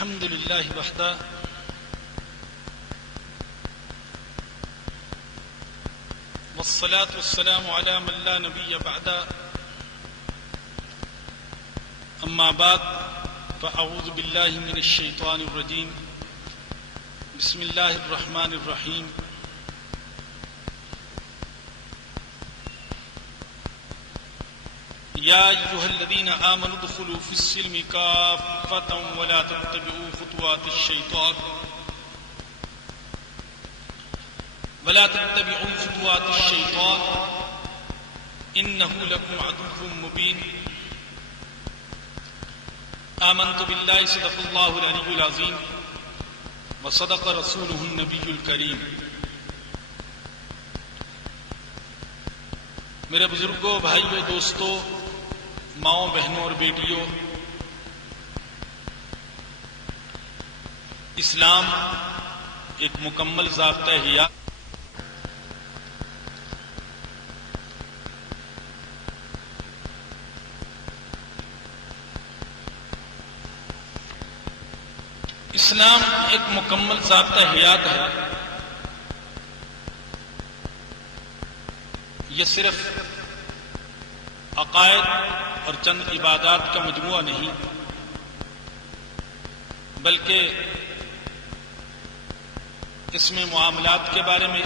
الحمد لله وحده والصلاة والسلام على من لا نبي بعده أما بعد فأعوذ بالله من الشيطان الرجيم بسم الله الرحمن الرحيم يا أيها الذين آمنوا ادخلوا في السلم كافة ولا تتبعوا خطوات الشيطان إنه لكم عدو مبين آمنت بالله صدق الله العلي العظيم وصدق رسوله النبي الكريم۔ میرے بزرگوں، بھائیوں، دوستوں، ماؤں، بہنوں اور بیٹیوں، اسلام ایک مکمل ضابطہ حیات اسلام ایک مکمل ضابطہ حیات ہے۔ یہ صرف عقائد اور چند عبادات کا مجموعہ نہیں، بلکہ اس میں معاملات کے بارے میں،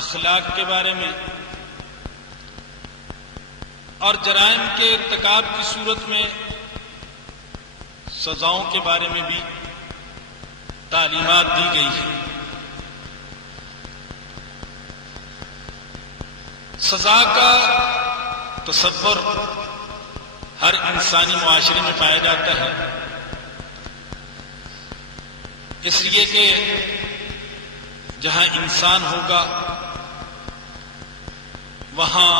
اخلاق کے بارے میں اور جرائم کے ارتکاب کی صورت میں سزاؤں کے بارے میں بھی تعلیمات دی گئی ہیں۔ سزا کا تصور ہر انسانی معاشرے میں پایا جاتا ہے، اس لیے کہ جہاں انسان ہوگا وہاں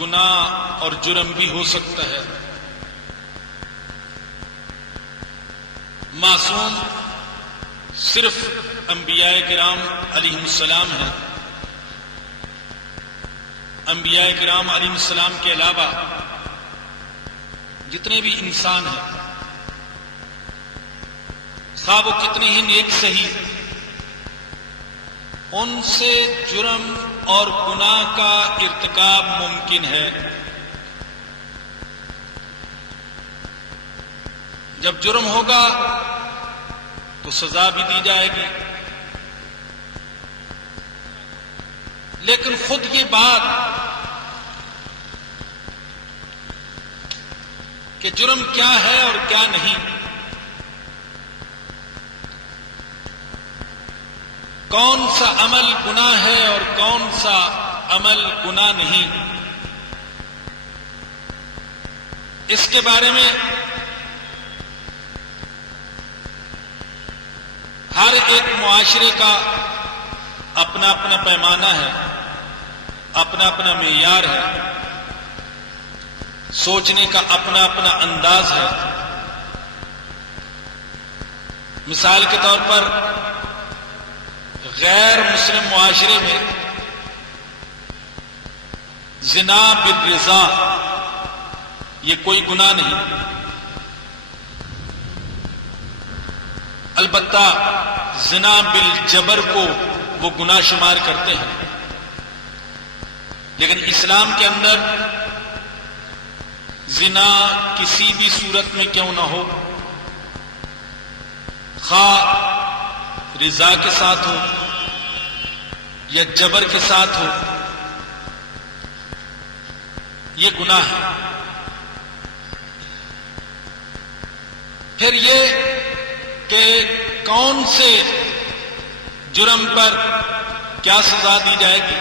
گناہ اور جرم بھی ہو سکتا ہے۔ معصوم صرف انبیاء کرام علیہم السلام ہیں۔ انبیاء کرام علیہ السلام کے علاوہ جتنے بھی انسان ہیں، خواہ وہ کتنے ہی نیک صحیح، ان سے جرم اور گناہ کا ارتکاب ممکن ہے۔ جب جرم ہوگا تو سزا بھی دی جائے گی، لیکن خود یہ بات کہ جرم کیا ہے اور کیا نہیں، کون سا عمل گناہ ہے اور کون سا عمل گناہ نہیں، اس کے بارے میں ہر ایک معاشرے کا اپنا اپنا پیمانہ ہے، اپنا اپنا معیار ہے، سوچنے کا اپنا اپنا انداز ہے۔ مثال کے طور پر غیر مسلم معاشرے میں زنا بالرضا یہ کوئی گناہ نہیں، البتہ زنا بالجبر کو وہ گناہ شمار کرتے ہیں۔ لیکن اسلام کے اندر زنا کسی بھی صورت میں کیوں نہ ہو، خواہ رضا کے ساتھ ہو یا جبر کے ساتھ ہو، یہ گناہ ہے۔ پھر یہ کہ کون سے جرم پر کیا سزا دی جائے گی،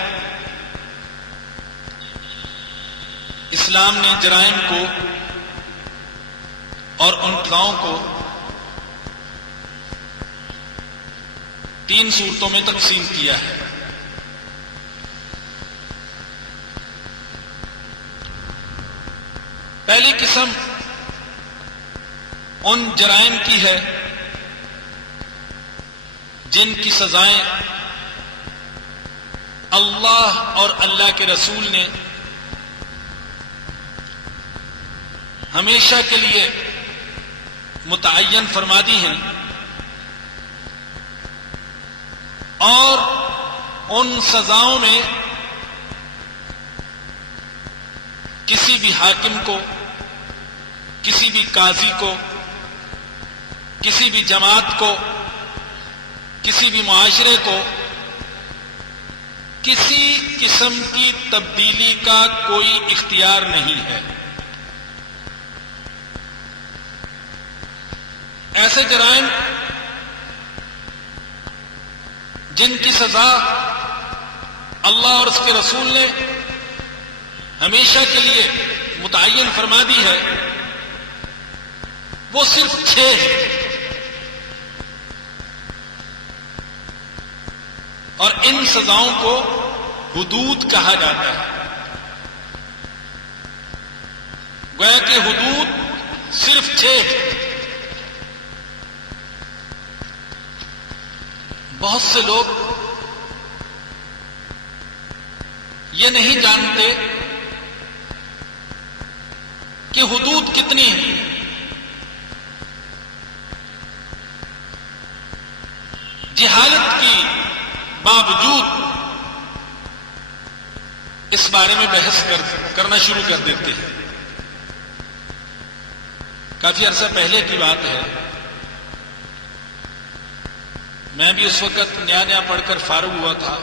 اسلام نے جرائم کو اور ان سزاؤں کو 3 صورتوں میں تقسیم کیا ہے۔ پہلی قسم ان جرائم کی ہے جن کی سزائیں اللہ اور اللہ کے رسول نے ہمیشہ کے لیے متعین فرما دی ہیں اور ان سزاؤں میں کسی بھی حاکم کو، کسی بھی قاضی کو، کسی بھی جماعت کو، کسی بھی معاشرے کو کسی قسم کی تبدیلی کا کوئی اختیار نہیں ہے۔ ایسے جرائم جن کی سزا اللہ اور اس کے رسول نے ہمیشہ کے لیے متعین فرما دی ہے، وہ صرف 6 ہے، اور ان سزاؤں کو حدود کہا جاتا ہے۔ گویا کہ حدود صرف 6 ہے۔ بہت سے لوگ یہ نہیں جانتے کہ حدود کتنی ہیں۔ جہالت کی باوجود اس بارے میں بحث کرنا شروع کر دیتے ہیں۔ کافی عرصہ پہلے کی بات ہے، میں بھی اس وقت نیا نیا پڑھ کر فارغ ہوا تھا۔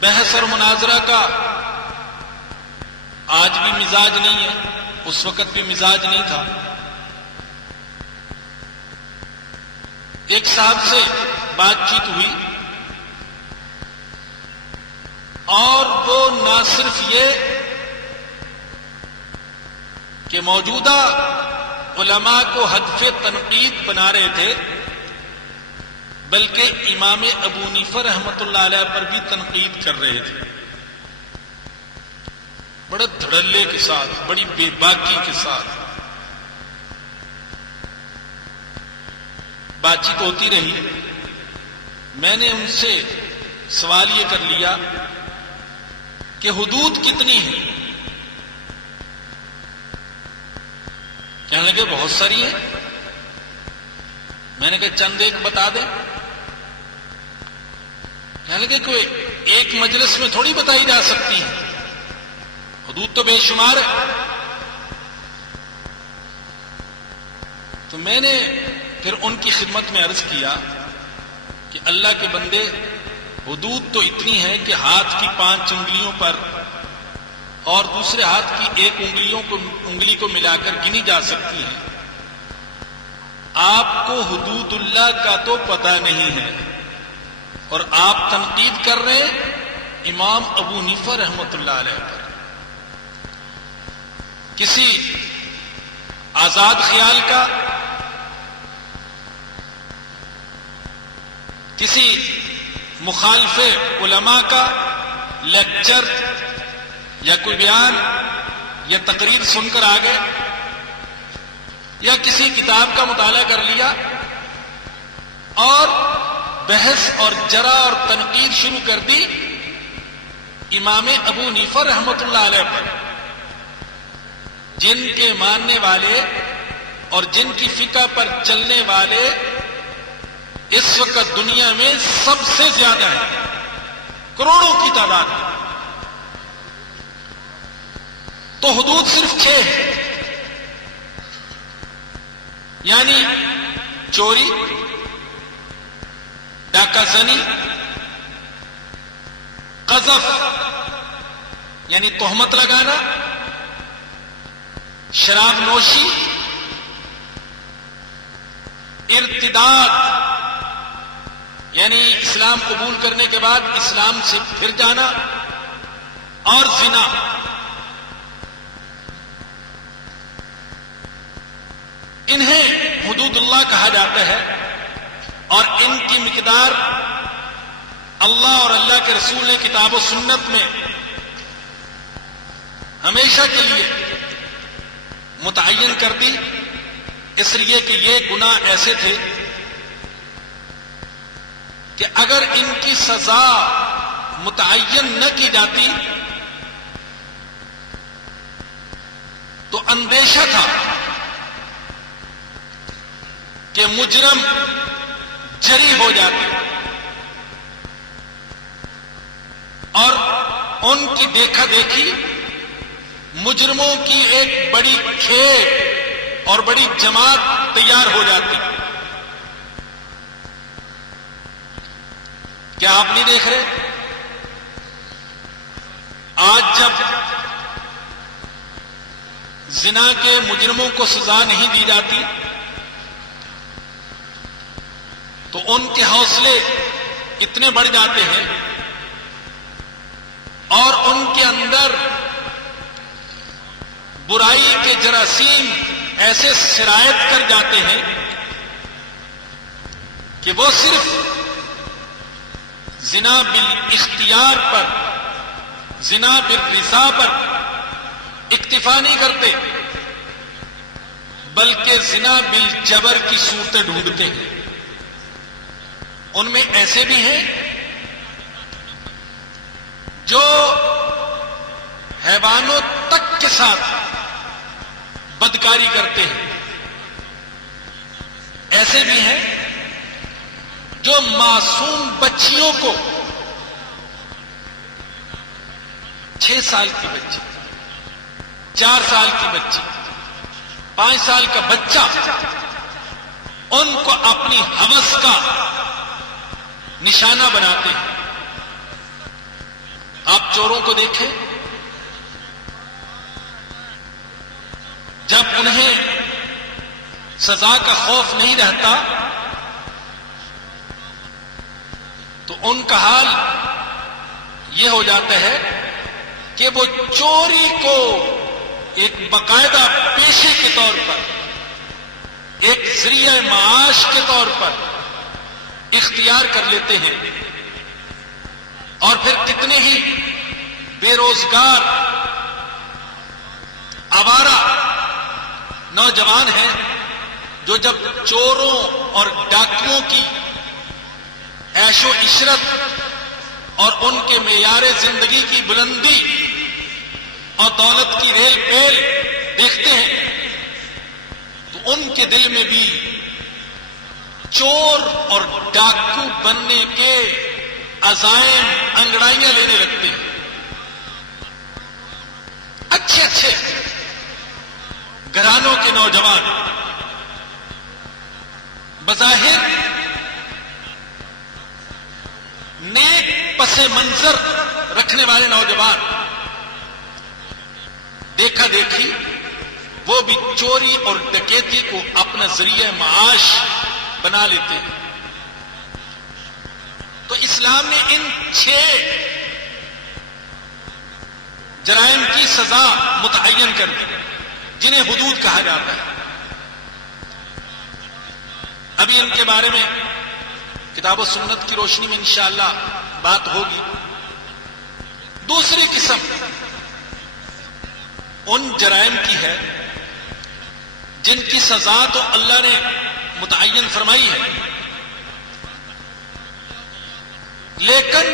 بحث اور مناظرہ کا آج بھی مزاج نہیں ہے، اس وقت بھی مزاج نہیں تھا۔ ایک صاحب سے بات چیت ہوئی اور وہ نہ صرف یہ کہ موجودہ علماء کو ہدف تنقید بنا رہے تھے، بلکہ امام ابو حنیفہ رحمۃ اللہ علیہ پر بھی تنقید کر رہے تھے، بڑے دھڑلے کے ساتھ، بڑی بے باکی کے ساتھ۔ بات چیت ہوتی رہی، میں نے ان سے سوال یہ کر لیا کہ حدود کتنی ہیں؟ کہنے لگے بہت ساری ہیں۔ میں نے کہا چند ایک بتا دیں۔ کہنے لگے کوئی ایک مجلس میں تھوڑی بتائی جا سکتی ہیں، حدود تو بے شمار ہے۔ تو میں نے پھر ان کی خدمت میں عرض کیا کہ اللہ کے بندے، حدود تو اتنی ہے کہ ہاتھ کی 5 انگلیوں پر اور دوسرے ہاتھ کی 1 انگلی کو ملا کر گنی جا سکتی ہیں۔ آپ کو حدود اللہ کا تو پتہ نہیں ہے اور آپ تنقید کر رہے ہیں امام ابو حنیفہ رحمۃ اللہ علیہ پر۔ کسی آزاد خیال کا، کسی مخالف علماء کا لیکچر یا کوئی بیان یا تقریر سن کر آگے، یا کسی کتاب کا مطالعہ کر لیا اور بحث اور جرح اور تنقید شروع کر دی امام ابو حنیفہ رحمۃ اللہ علیہ پر، جن کے ماننے والے اور جن کی فقہ پر چلنے والے اس وقت دنیا میں سب سے زیادہ ہیں، کروڑوں کی تعداد ہے۔ تو حدود صرف 6 ہے، یعنی چوری، ڈاکہ زنی، قذف یعنی تہمت لگانا، شراب نوشی، ارتداد یعنی اسلام قبول کرنے کے بعد اسلام سے پھر جانا، اور زنا۔ انہیں حدود اللہ کہا جاتا ہے، اور ان کی مقدار اللہ اور اللہ کے رسول نے کتاب و سنت میں ہمیشہ کے لیے متعین کر دی، اس لیے کہ یہ گناہ ایسے تھے کہ اگر ان کی سزا متعین نہ کی جاتی اندیشہ تھا کہ مجرم جری ہو جاتے اور ان کی دیکھا دیکھی مجرموں کی ایک بڑی کھیپ اور بڑی جماعت تیار ہو جاتی. کیا آپ نہیں دیکھ رہے؟ آج جب زنا کے مجرموں کو سزا نہیں دی جاتی تو ان کے حوصلے اتنے بڑھ جاتے ہیں اور ان کے اندر برائی کے جراثیم ایسے سرایت کر جاتے ہیں کہ وہ صرف زنا بالاختیار پر، زنا بالرضا پر اکتفا نہیں کرتے بلکہ زنا بالجبر کی صورتیں ڈھونڈتے ہیں. ان میں ایسے بھی ہیں جو حیوانوں تک کے ساتھ بدکاری کرتے ہیں، ایسے بھی ہیں جو معصوم بچیوں کو 6 سال کی بچی، 4 سال کی بچی، 5 سال کا بچہ، ان کو اپنی ہوس کا نشانہ بناتے ہیں. آپ چوروں کو دیکھیں، جب انہیں سزا کا خوف نہیں رہتا تو ان کا حال یہ ہو جاتا ہے کہ وہ چوری کو ایک باقاعدہ پیشے کے طور پر، ایک ذریعہ معاش کے طور پر اختیار کر لیتے ہیں. اور پھر کتنے ہی بے روزگار آوارہ نوجوان ہیں جو جب چوروں اور ڈاکوؤں کی عیش و عشرت اور ان کے معیار زندگی کی بلندی اور دولت کی ریل پیل دیکھتے ہیں تو ان کے دل میں بھی چور اور ڈاکو بننے کے عزائم انگڑائیاں لینے لگتے ہیں. اچھے اچھے گھرانوں کے نوجوان، بظاہر نیک پس منظر رکھنے والے نوجوان، دیکھا دیکھی وہ بھی چوری اور ڈکیتی کو اپنا ذریعہ معاش بنا لیتے ہیں. تو اسلام نے ان 6 جرائم کی سزا متعین کر دی جنہیں حدود کہا جاتا ہے. ابھی ان کے بارے میں کتاب و سنت کی روشنی میں انشاءاللہ بات ہوگی. دوسری قسم ان جرائم کی ہے جن کی سزا تو اللہ نے متعین فرمائی ہے، لیکن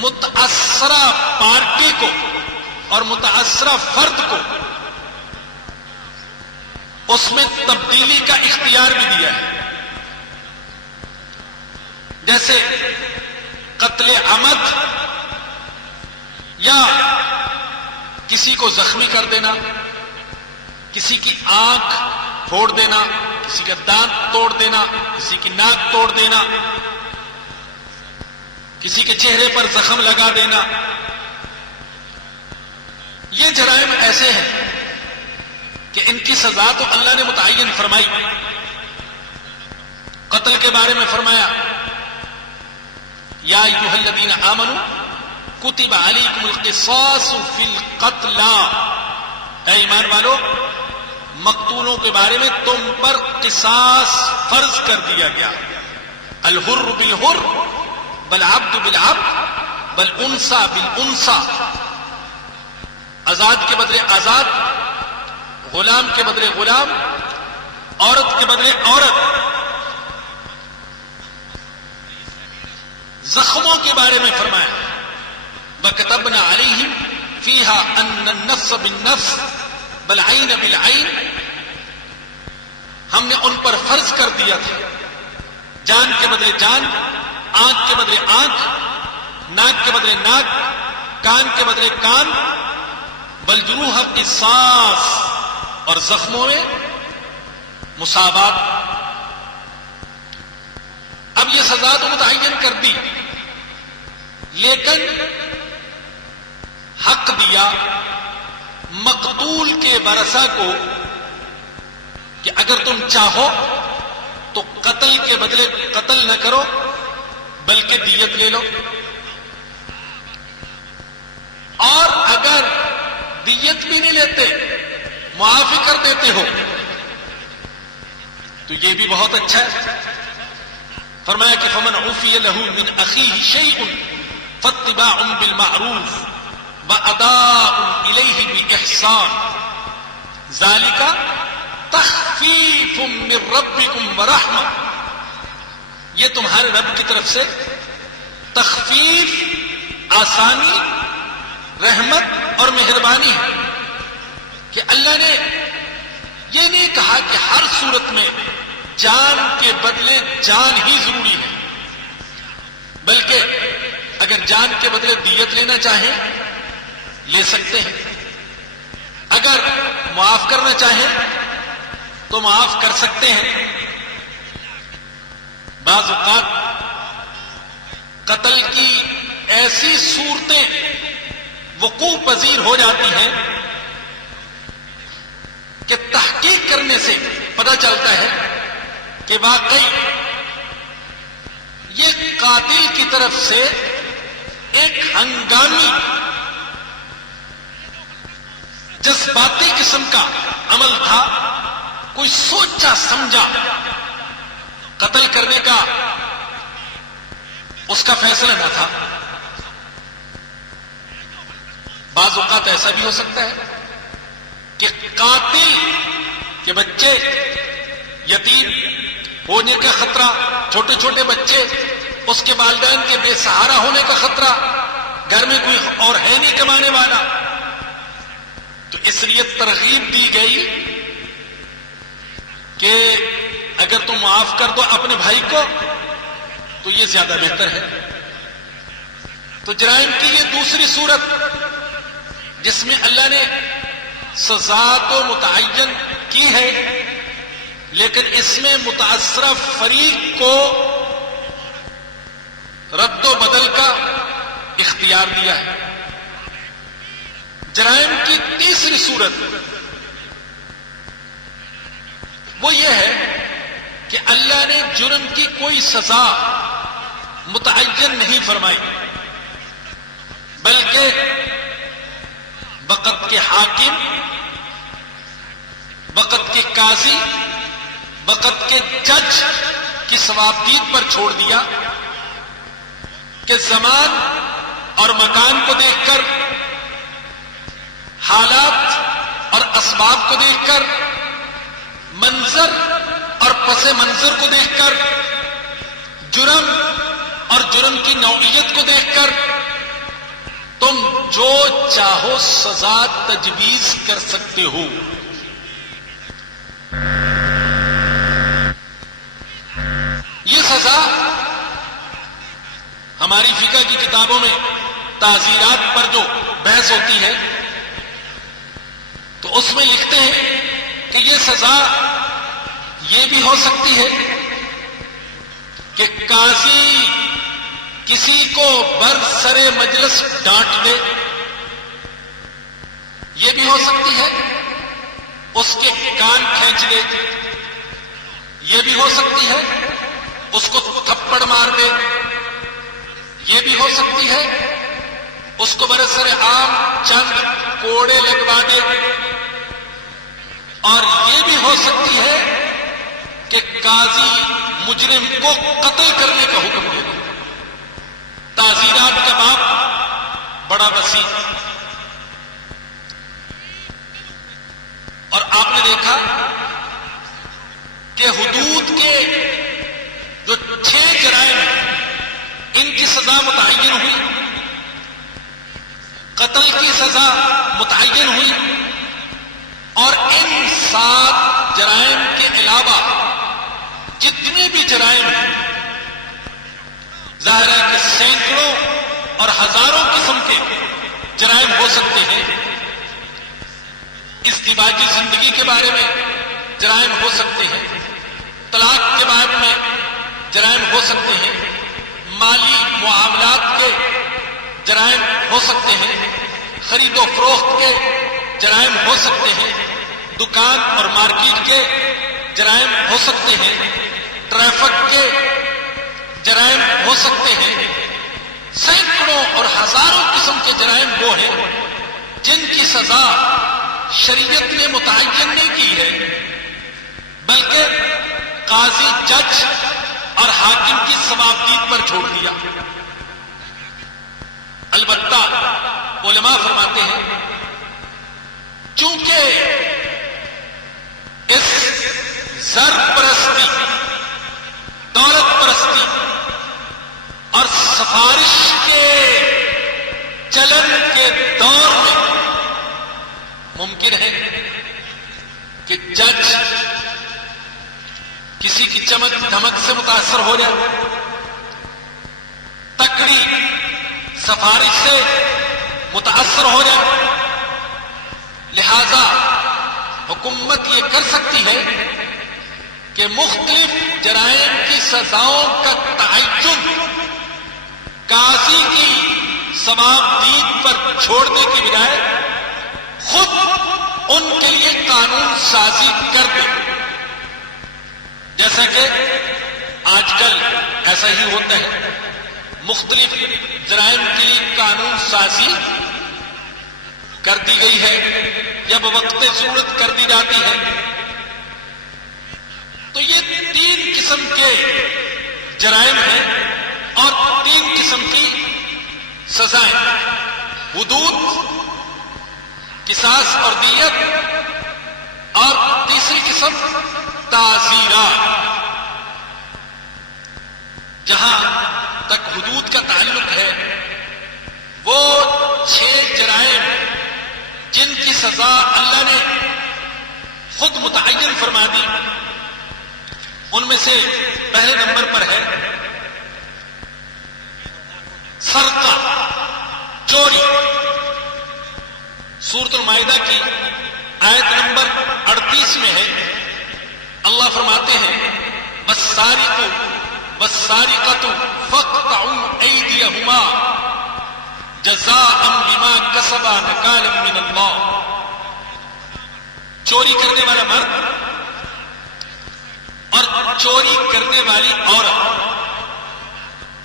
متاثرہ پارٹی کو اور متاثرہ فرد کو اس میں تبدیلی کا اختیار بھی دیا ہے. جیسے قتل عمد یا کسی کو زخمی کر دینا، کسی کی آنکھ پھوڑ دینا، کسی کا دانت توڑ دینا، کسی کی ناک توڑ دینا، کسی کے چہرے پر زخم لگا دینا. یہ جرائم ایسے ہیں کہ ان کی سزا تو اللہ نے متعین فرمائی. قتل کے بارے میں فرمایا یا ایھا الذین آمنوا کتب علیکم القصاص فی القتل، اے ایمان والو مقتولوں کے بارے میں تم پر قصاص فرض کر دیا گیا. الحر بالحر بالعبد بالعبد بالانثى بالانثى، آزاد کے بدلے آزاد، غلام کے بدلے غلام، عورت کے بدلے عورت. زخموں کے بارے میں فرمایا وَكَتَبْنَا عَلَيْهِمْ فِيهَا أَنَّ النَّفْسَ بِالنَّفْسِ بالعین بالعین، ہم نے ان پر فرض کر دیا تھا، جان کے بدلے جان، آنکھ کے بدلے آنکھ، ناک کے بدلے ناک، کان کے بدلے کان، بالجروح قصاص، اور زخموں میں مساوات۔ اب یہ سزا تو متعین کر دی، لیکن حق دیا مقتول کے ورثہ کو کہ اگر تم چاہو تو قتل کے بدلے قتل نہ کرو بلکہ دیت لے لو، اور اگر دیت بھی نہیں لیتے معافی کر دیتے ہو تو یہ بھی بہت اچھا ہے۔ فرمایا کہ فمن عفی لہ من اخیہ شیء فاتباع بالمعروف واداء الیہ باحسان ذالک تخفیف من ربکم ورحمہ، یہ تمہارے رب کی طرف سے تخفیف، آسانی، رحمت اور مہربانی ہے کہ اللہ نے یہ نہیں کہا کہ ہر صورت میں جان کے بدلے جان ہی ضروری ہے، بلکہ اگر جان کے بدلے دیت لینا چاہیں لے سکتے ہیں، اگر معاف کرنا چاہیں تو معاف کر سکتے ہیں۔ بعض اوقات قتل کی ایسی صورتیں وقوع پذیر ہو جاتی ہیں کہ تحقیق کرنے سے پتہ چلتا ہے کہ واقعی یہ قاتل کی طرف سے ایک ہنگامی جذباتی قسم کا عمل تھا، کوئی سوچا سمجھا قتل کرنے کا اس کا فیصلہ نہ تھا۔ بعض اوقات ایسا بھی ہو سکتا ہے کہ قاتل کے بچے یتیم ہونے کا خطرہ، چھوٹے چھوٹے بچے، اس کے والدین کے بے سہارا ہونے کا خطرہ، گھر میں کوئی اور ہے نہیں کمانے والا، تو اس لیے ترغیب دی گئی کہ اگر تم معاف کر دو اپنے بھائی کو تو یہ زیادہ بہتر ہے۔ تو جرائم کی یہ دوسری صورت جس میں اللہ نے سزا تو متعین کی ہے، لیکن اس میں متاثرہ فریق کو رد و بدل کا اختیار دیا ہے۔ جرائم کی تیسری صورت وہ یہ ہے کہ اللہ نے جرم کی کوئی سزا متعین نہیں فرمائی، بلکہ وقت کے حاکم، وقت کے قاضی، وقت کے جج کی ثوابدید پر چھوڑ دیا کہ زمان اور مکان کو دیکھ کر، حالات اور اسباب کو دیکھ کر، منظر اور پس منظر کو دیکھ کر، جرم اور جرم کی نوعیت کو دیکھ کر تم جو چاہو سزا تجویز کر سکتے ہو۔ یہ سزا ہماری فقہ کی کتابوں میں تعزیرات پر جو بحث ہوتی ہے تو اس میں لکھتے ہیں کہ یہ سزا یہ بھی ہو سکتی ہے کہ قاضی کسی کو برسر مجلس ڈانٹ دے، یہ بھی ہو سکتی ہے اس کے کان کھینچ دے، یہ بھی ہو سکتی ہے اس کو تھپڑ مار دے، یہ بھی ہو سکتی ہے اس کو برسر عام چند کوڑے لگوا دے، اور یہ بھی ہو سکتی ہے کہ قاضی مجرم کو قتل کرنے کا حکم دے دے۔ تعزیرات کا باب بڑا وسیع، اور آپ نے دیکھا کہ حدود کے جو 6 جرائم ان کی سزا متعین ہوئی، قتل کی سزا متعین ہوئی، اور ان 7 جرائم کے علاوہ جتنے بھی جرائم ہیں، ظاہر ہے کہ سینکڑوں اور ہزاروں قسم کے جرائم ہو سکتے ہیں، ازدواجی زندگی کے بارے میں جرائم ہو سکتے ہیں، طلاق کے بارے میں جرائم ہو سکتے ہیں، مالی معاملات کے جرائم ہو سکتے ہیں، خرید و فروخت کے جرائم ہو سکتے ہیں، دکان اور مارکیٹ کے جرائم ہو سکتے ہیں، ٹریفک کے جرائم ہو سکتے ہیں، سینکڑوں اور ہزاروں قسم کے جرائم وہ ہیں جن کی سزا شریعت نے متعین نہیں کی ہے، بلکہ قاضی، جج اور حاکم کی ثوابدید پر چھوڑ دیا۔ البتہ علماء فرماتے ہیں چونکہ اس زر پرستی، دولت پرستی اور سفارش کے چلن کے دور میں ممکن ہے کہ جج کسی کی چمک دھمک سے متاثر ہو جائے، تکڑی سفارش سے متاثر ہو جائے، لہذا حکومت یہ کر سکتی ہے کہ مختلف جرائم کی سزاؤں کا تعین قاضی کی ثوابدید پر چھوڑنے کی بجائے خود ان کے لیے قانون سازی کر دے، جیسا کہ آج کل ایسا ہی ہوتا ہے، مختلف جرائم کے لیے قانون سازی کر دی گئی ہے یا بوقت ضرورت کر دی جاتی ہے۔ تو یہ 3 قسم کے جرائم ہیں اور 3 قسم کی سزائیں، حدود، قصاص اور دیت، اور تیسری قسم تعزیرات۔ جہاں تک حدود کا تعلق ہے، وہ 6 جرائم جن کی سزا اللہ نے خود متعین فرما دی، ان میں سے پہلے نمبر پر ہے سرقہ، چوری۔ سورۃ المائدہ کی آیت نمبر 38 میں ہے، اللہ فرماتے ہیں والسارق والسارقۃ فاقطعوا ایدیہما جزاء بما کسبا نکالا من اللہ۔ چوری کرنے والا مرد اور چوری کرنے والی عورت،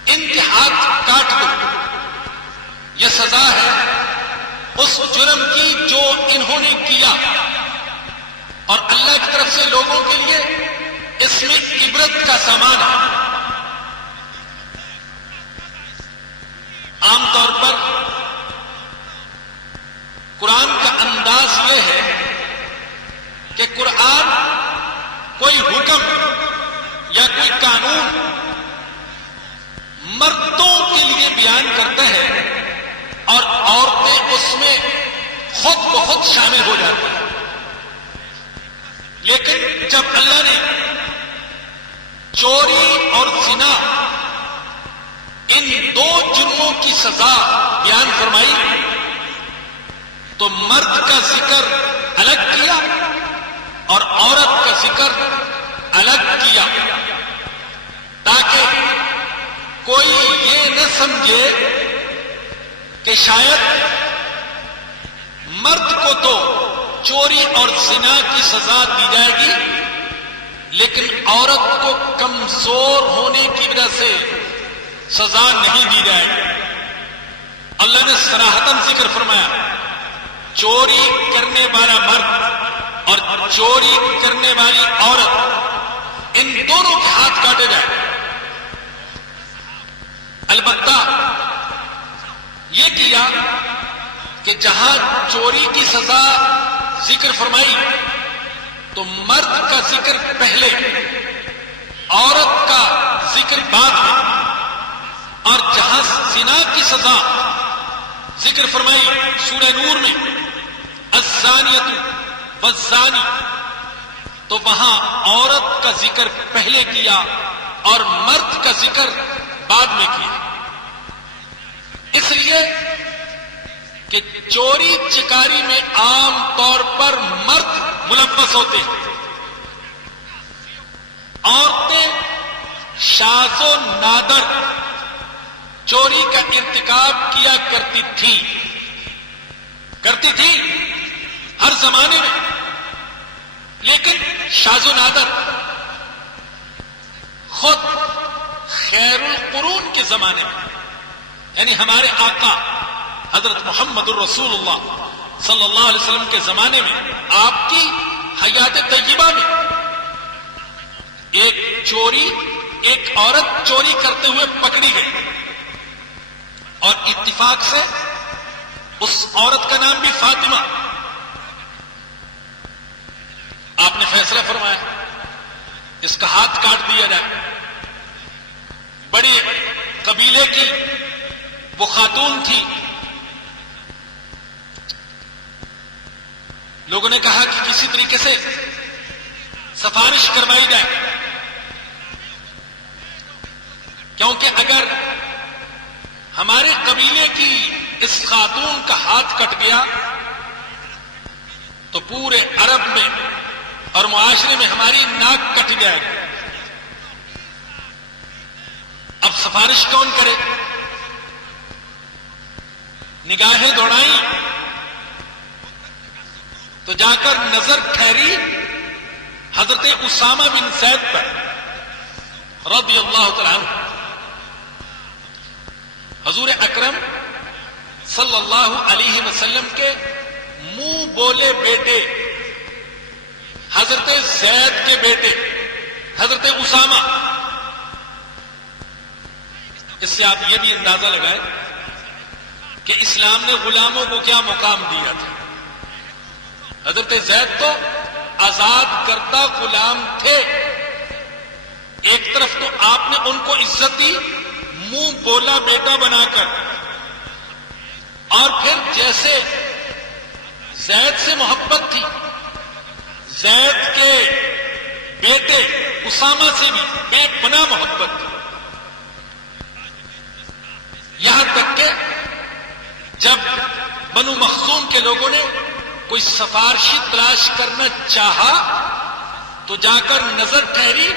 ان کے ہاتھ کاٹ دو، یہ سزا ہے اس جرم کی جو انہوں نے کیا، اور اللہ کی طرف سے لوگوں کے لیے اس میں عبرت کا سامان ہے۔ عام طور پر قرآن کا انداز یہ ہے کہ قرآن کوئی حکم یا کوئی قانون مردوں کے لیے بیان کرتا ہے اور عورتیں اس میں خود بخود شامل ہو جاتی ہیں، لیکن جب اللہ نے چوری اور زنا ان 2 جرموں کی سزا بیان فرمائی تو مرد کا ذکر الگ کیا اور عورت کا ذکر الگ کیا، تاکہ کوئی یہ نہ سمجھے کہ شاید مرد کو تو چوری اور زنا کی سزا دی جائے گی لیکن عورت کو کمزور ہونے کی وجہ سے سزا نہیں دی جائے گی۔ اللہ نے صراحتاً ذکر فرمایا چوری کرنے والا مرد اور چوری کرنے والی عورت، ان دونوں کے ہاتھ کاٹے جائیں۔ البتہ یہ کیا کہ جہاں چوری کی سزا ذکر فرمائی تو مرد کا ذکر پہلے، عورت کا ذکر بعد میں، اور جہاں زنا کی سزا ذکر فرمائی سورہ نور میں الزانیۃ والزانی، تو وہاں عورت کا ذکر پہلے کیا اور مرد کا ذکر بعد میں کیا، اس لیے کہ چوری چکاری میں عام طور پر مرد ملوث ہوتے ہیں، عورتیں شاذ و نادر چوری کا ارتکاب کیا کرتی تھی ہر زمانے میں، لیکن شاذ و نادر۔ خود خیر القرون کے زمانے میں، یعنی ہمارے آقا حضرت محمد الرسول اللہ صلی اللہ علیہ وسلم کے زمانے میں، آپ کی حیات طیبہ میں ایک عورت چوری کرتے ہوئے پکڑی گئی، اور اتفاق سے اس عورت کا نام بھی فاطمہ۔ آپ نے فیصلہ فرمایا اس کا ہاتھ کاٹ دیا جائے۔ بڑے قبیلے کی وہ خاتون تھی، لوگوں نے کہا کہ کسی طریقے سے سفارش کروائی جائے، کیونکہ اگر ہمارے قبیلے کی اس خاتون کا ہاتھ کٹ گیا تو پورے عرب میں اور معاشرے میں ہماری ناک کٹ جائے گی۔ اب سفارش کون کرے؟ نگاہیں دوڑائیں تو جا کر نظر ٹھہری حضرت اسامہ بن زید پر رضی اللہ تعالی عنہ۔ حضور اکرم صلی اللہ علیہ وسلم کے منہ بولے بیٹے حضرت زید کے بیٹے حضرت اسامہ، اس سے آپ یہ بھی اندازہ لگائیں کہ اسلام نے غلاموں کو کیا مقام دیا تھا۔ حضرت زید تو آزاد کردہ غلام تھے، ایک طرف تو آپ نے ان کو عزت دی منہ بولا بیٹا بنا کر، اور پھر جیسے زید سے محبت تھی، زید کے بیٹے اسامہ سے بھی بے پناہ محبت تھی، یہاں تک کہ جب بنو مخزوم کے لوگوں نے کوئی سفارشی تلاش کرنا چاہا تو جا کر نظر ٹھہری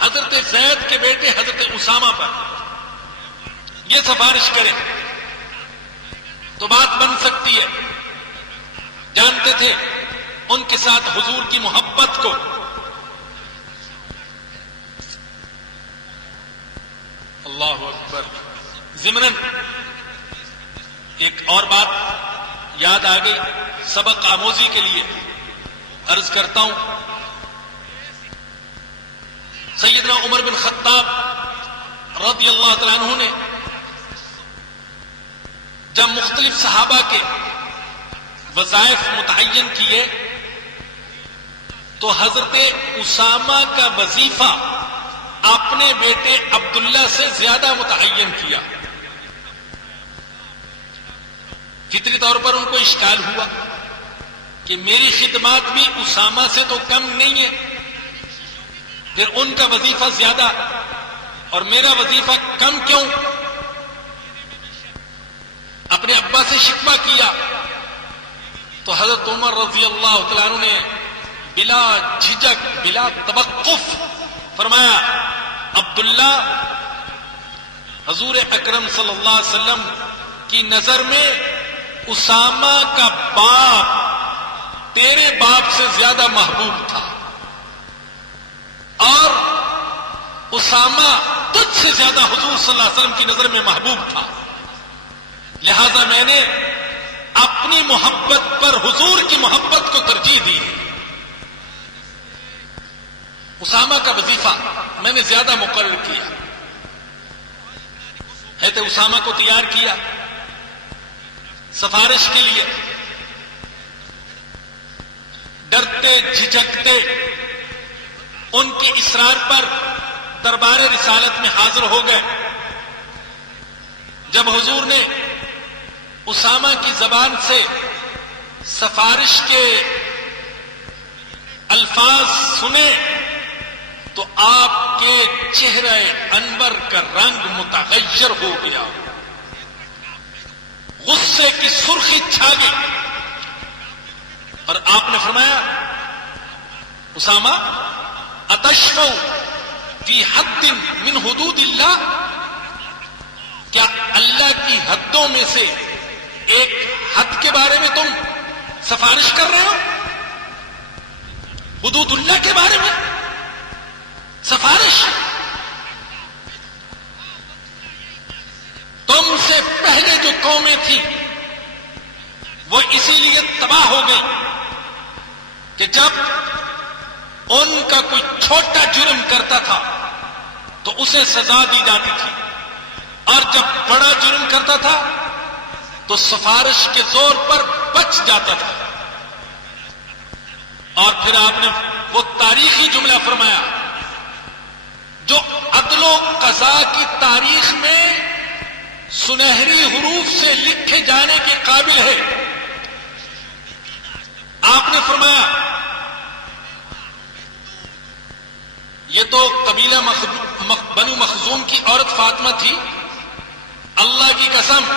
حضرت زید کے بیٹے حضرت اسامہ پر، یہ سفارش کرے تو بات بن سکتی ہے۔ جانتے تھے ان کے ساتھ حضور کی محبت کو۔ اللہ اکبر۔ ضمناً ایک اور بات یاد آ گئی، سبق آموزی کے لیے عرض کرتا ہوں۔ سیدنا عمر بن خطاب رضی اللہ تعالیٰ عنہ نے جب مختلف صحابہ کے وظائف متعین کیے تو حضرت اسامہ کا وظیفہ اپنے بیٹے عبداللہ سے زیادہ متعین کیا۔ فطری طور پر ان کو اشکال ہوا کہ میری خدمات بھی اسامہ سے تو کم نہیں ہے، پھر ان کا وظیفہ زیادہ اور میرا وظیفہ کم کیوں؟ اپنے ابا سے شکوہ کیا تو حضرت عمر رضی اللہ تعالیٰ عنہ نے بلا جھجک بلا توقف فرمایا، عبداللہ حضور اکرم صلی اللہ علیہ وسلم کی نظر میں اسامہ کا باپ تیرے باپ سے زیادہ محبوب تھا، اور اسامہ تجھ سے زیادہ حضور صلی اللہ علیہ وسلم کی نظر میں محبوب تھا، لہذا میں نے اپنی محبت پر حضور کی محبت کو ترجیح دی۔ اسامہ کا وظیفہ میں نے زیادہ مقرر کیا، ہے تو اسامہ کو تیار کیا سفارش کے لیے، ڈرتے جھجکتے ان کے اصرار پر دربار رسالت میں حاضر ہو گئے۔ جب حضور نے اسامہ کی زبان سے سفارش کے الفاظ سنے تو آپ کے چہرہ انور کا رنگ متغیر ہو گیا، غصے کی سرخی چھا گئی، اور آپ نے فرمایا اسامہ اتشفع فی حد من حدود اللہ، کیا اللہ کی حدوں میں سے ایک حد کے بارے میں تم سفارش کر رہے ہو؟ حدود اللہ کے بارے میں سفارش؟ تم سے پہلے جو قومیں تھیں وہ اسی لیے تباہ ہو گئی کہ جب ان کا کوئی چھوٹا جرم کرتا تھا تو اسے سزا دی جاتی تھی، اور جب بڑا جرم کرتا تھا تو سفارش کے زور پر بچ جاتا تھا۔ اور پھر آپ نے وہ تاریخی جملہ فرمایا جو عدل و قضا کی تاریخ میں سنہری حروف سے لکھے جانے کے قابل ہے۔ آپ نے فرمایا یہ تو قبیلہ بنو مخزوم کی عورت فاطمہ تھی، اللہ کی قسم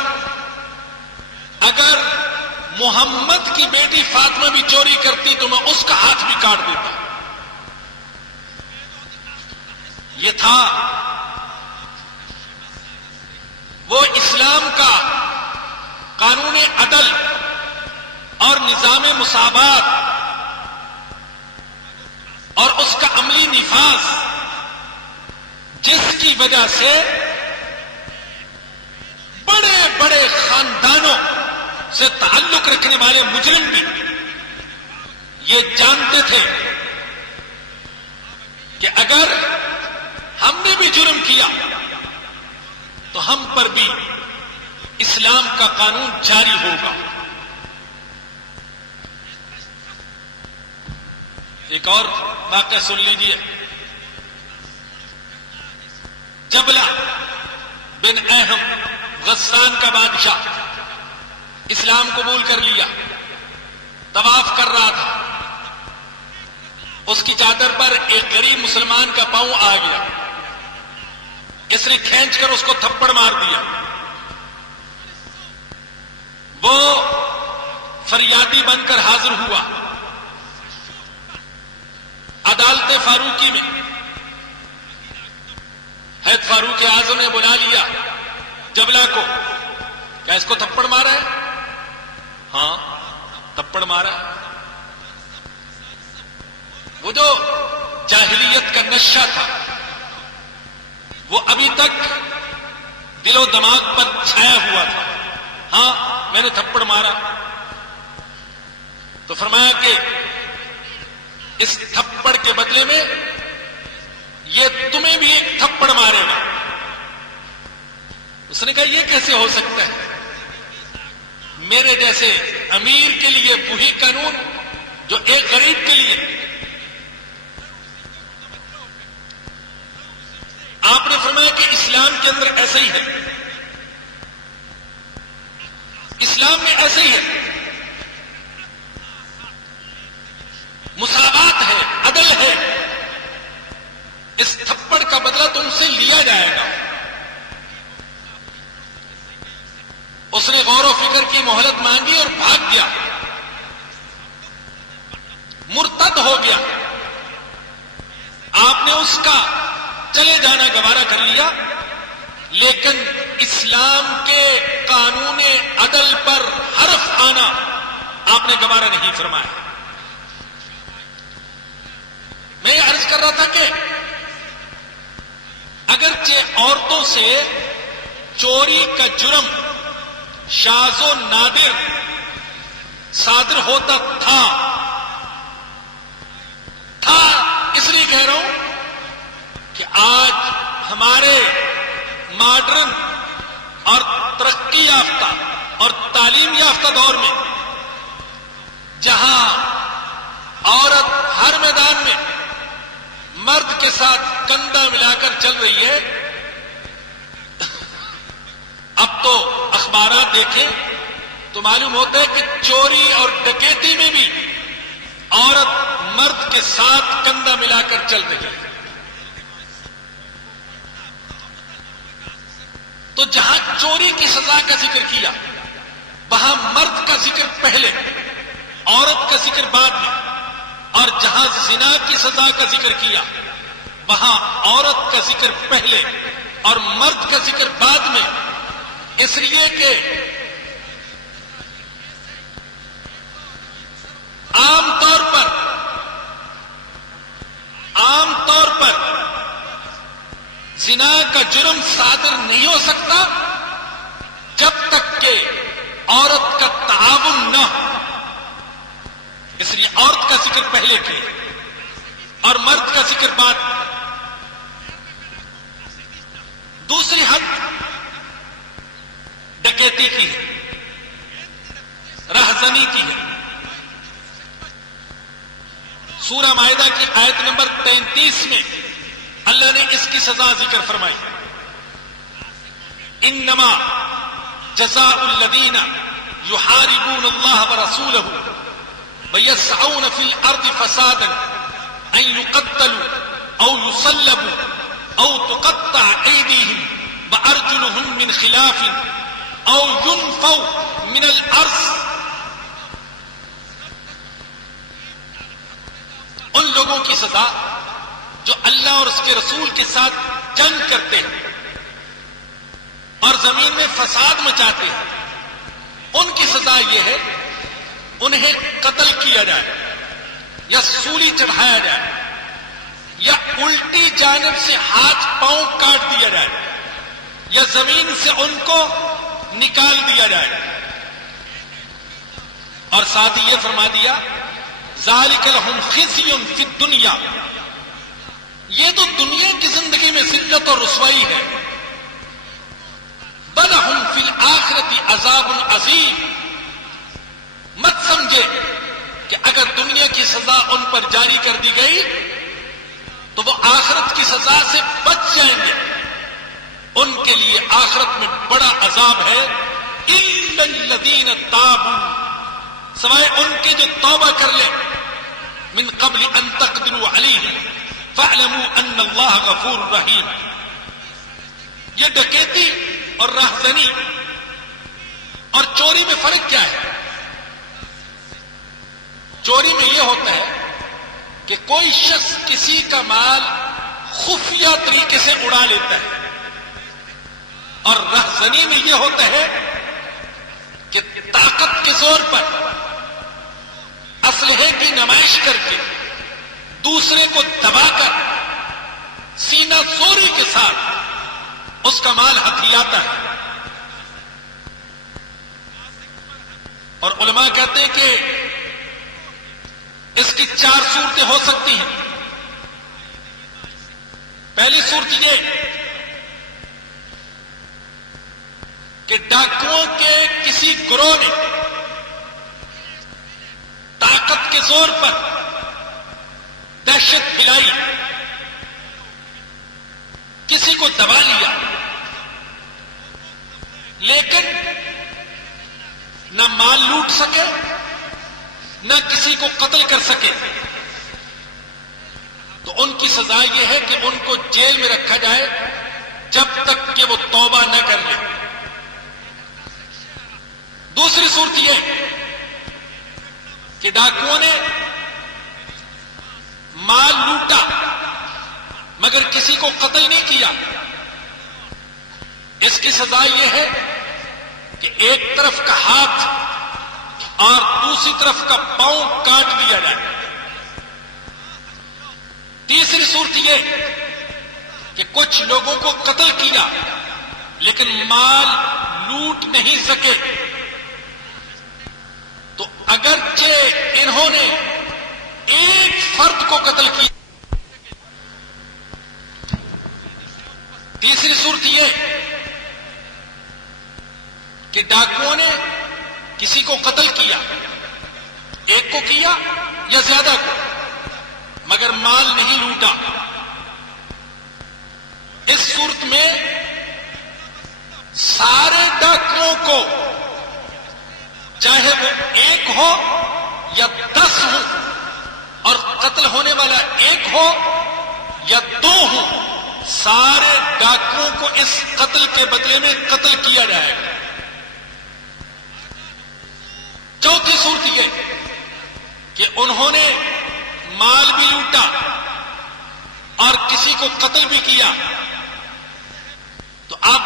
اگر محمد کی بیٹی فاطمہ بھی چوری کرتی تو میں اس کا ہاتھ بھی کاٹ دیتا۔ یہ تھا وہ اسلام کا قانون عدل اور نظام مساوات اور اس کا عملی نفاذ، جس کی وجہ سے بڑے بڑے خاندانوں سے تعلق رکھنے والے مجرم بھی یہ جانتے تھے کہ اگر ہم نے بھی جرم کیا تو ہم پر بھی اسلام کا قانون جاری ہوگا۔ ایک اور واقعہ سن لیجیے، جبلہ بن اہم غسان کا بادشاہ اسلام قبول کر لیا، طواف کر رہا تھا، اس کی چادر پر ایک غریب مسلمان کا پاؤں آ گیا، اس نے کھینچ کر اس کو تھپڑ مار دیا، وہ فریادی بن کر حاضر ہوا عدالت فاروقی میں، حید فاروق اعظم نے بلا لیا جبلہ کو، کیا اس کو تھپڑ مارا ہے؟ ہاں تھپڑ مارا ہے۔ وہ جو جاہلیت کا نشہ تھا وہ ابھی تک دل و دماغ پر چھایا ہوا تھا، ہاں میں نے تھپڑ مارا۔ تو فرمایا کہ اس تھپڑ کے بدلے میں یہ تمہیں بھی ایک تھپڑ مارے گا۔ اس نے کہا یہ کیسے ہو سکتا ہے؟ میرے جیسے امیر کے لیے وہی قانون جو ایک غریب کے لیے۔ آپ نے فرمایا کہ اسلام کے اندر ایسا ہی ہے، اسلام میں ایسے ہی ہے، مساوات ہے، عدل ہے، اس تھپڑ کا بدلہ تم سے لیا جائے گا۔ اس نے غور و فکر کی، مہلت مانگی اور بھاگ گیا، مرتد ہو گیا۔ آپ نے اس کا چلے جانا گوارا کر لیا، لیکن اسلام کے قانون عدل پر حرف آنا آپ نے گوارا نہیں فرمایا۔ میں یہ عرض کر رہا تھا کہ اگرچہ عورتوں سے چوری کا جرم شاذ و نادر صادر ہوتا تھا اس لیے کہہ رہا ہوں کہ آج ہمارے ماڈرن اور ترقی یافتہ اور تعلیم یافتہ دور میں جہاں عورت ہر میدان میں مرد کے ساتھ کندھا ملا کر چل رہی ہے، اب تو اخبارات دیکھیں تو معلوم ہوتا ہے کہ چوری اور ڈکیتی میں بھی عورت مرد کے ساتھ کندھا ملا کر چل رہی ہے. تو جہاں چوری کی سزا کا ذکر کیا وہاں مرد کا ذکر پہلے، عورت کا ذکر بعد میں، اور جہاں زنا کی سزا کا ذکر کیا وہاں عورت کا ذکر پہلے اور مرد کا ذکر بعد میں، اس لیے کہ عام طور پر زنا کا جرم صادر نہیں ہو سکتا جب تک کہ عورت کا تعاون نہ ہو. اس لیے عورت کا ذکر پہلے کیا اور مرد کا ذکر بعد. دوسری حد ڈکیتی کی ہے، رہزنی کی ہے. سورہ مائدہ کی آیت نمبر 33 میں اللہ نے اس کی سزا ذکر فرمائی. انما جزاء الذین یحاربون اللہ ورسولہ ویسعون فی الارض فسادا ان یقتلوا او یصلبوا او تقطع ایدیہم وارجلہم من خلاف او ينفوا من الارض. ان لوگوں کی سزا جو اللہ اور اس کے رسول کے ساتھ جنگ کرتے ہیں اور زمین میں فساد مچاتے ہیں، ان کی سزا یہ ہے انہیں قتل کیا جائے یا سولی چڑھایا جائے یا الٹی جانب سے ہاتھ پاؤں کاٹ دیا جائے یا زمین سے ان کو نکال دیا جائے. اور ساتھ ہی یہ فرما دیا ذالک لہم خزی فی الدنیا، یہ تو دنیا کی زندگی میں ذلت اور رسوائی ہے. وَلَهُمْ فِي الْآخِرَةِ عَذَابٌ عَظِيمٌ، مت سمجھے کہ اگر دنیا کی سزا ان پر جاری کر دی گئی تو وہ آخرت کی سزا سے بچ جائیں گے. ان کے لیے آخرت میں بڑا عذاب ہے. إِلَّا الَّذِينَ تَابُوا، سوائے ان کے جو توبہ کر لیں، من قبل ان تقدروا علیہم فاعلموا ان اللہ غفور رحیم. یہ ڈکیتی اور رہزنی اور چوری میں فرق کیا ہے؟ چوری میں یہ ہوتا ہے کہ کوئی شخص کسی کا مال خفیہ طریقے سے اڑا لیتا ہے، اور رہزنی میں یہ ہوتا ہے کہ طاقت کے زور پر اسلحے کی نمائش کر کے دوسرے کو دبا کر سینہ زوری کے ساتھ اس کا مال ہتھیاتا ہے. اور علماء کہتے ہیں کہ اس کی 4 صورتیں ہو سکتی ہیں. پہلی صورت یہ کہ ڈاکوؤں کے کسی گروہ نے طاقت کے زور پر دہشت پھیلائی، کسی کو دبا لیا، لیکن نہ مال لوٹ سکے نہ کسی کو قتل کر سکے، تو ان کی سزا یہ ہے کہ ان کو جیل میں رکھا جائے جب تک کہ وہ توبہ نہ کر لے. دوسری صورت یہ کہ ڈاکوؤں نے مال لوٹا مگر کسی کو قتل نہیں کیا، اس کی سزا یہ ہے کہ ایک طرف کا ہاتھ اور دوسری طرف کا پاؤں کاٹ دیا جائے. تیسری صورت یہ کہ کچھ لوگوں کو قتل کیا لیکن مال لوٹ نہیں سکے، تو اگرچہ انہوں نے ایک فرد کو قتل کیا. تیسری صورت یہ کہ ڈاکوؤں نے کسی کو قتل کیا، ایک کو کیا یا زیادہ کو، مگر مال نہیں لوٹا. اس صورت میں سارے ڈاکوؤں کو، چاہے وہ ایک ہو یا 10 ہو، اور قتل ہونے والا ایک ہو یا دو ہوں، سارے ڈاکوؤں کو اس قتل کے بدلے میں قتل کیا جائے گا۔ چوتھی صورت یہ کہ انہوں نے مال بھی لوٹا اور کسی کو قتل بھی کیا، تو اب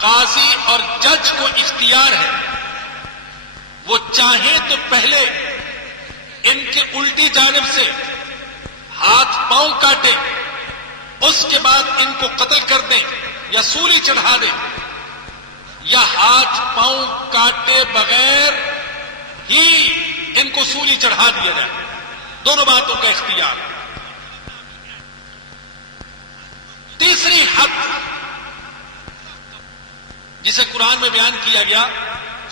قاضی اور جج کو اختیار ہے، وہ چاہیں تو پہلے ان کے الٹی جانب سے ہاتھ پاؤں کاٹے، اس کے بعد ان کو قتل کر دیں یا سولی چڑھا دیں، یا ہاتھ پاؤں کاٹے بغیر ہی ان کو سولی چڑھا دیا جائے۔ دونوں باتوں کا اختیار۔ تیسری حد جسے قرآن میں بیان کیا گیا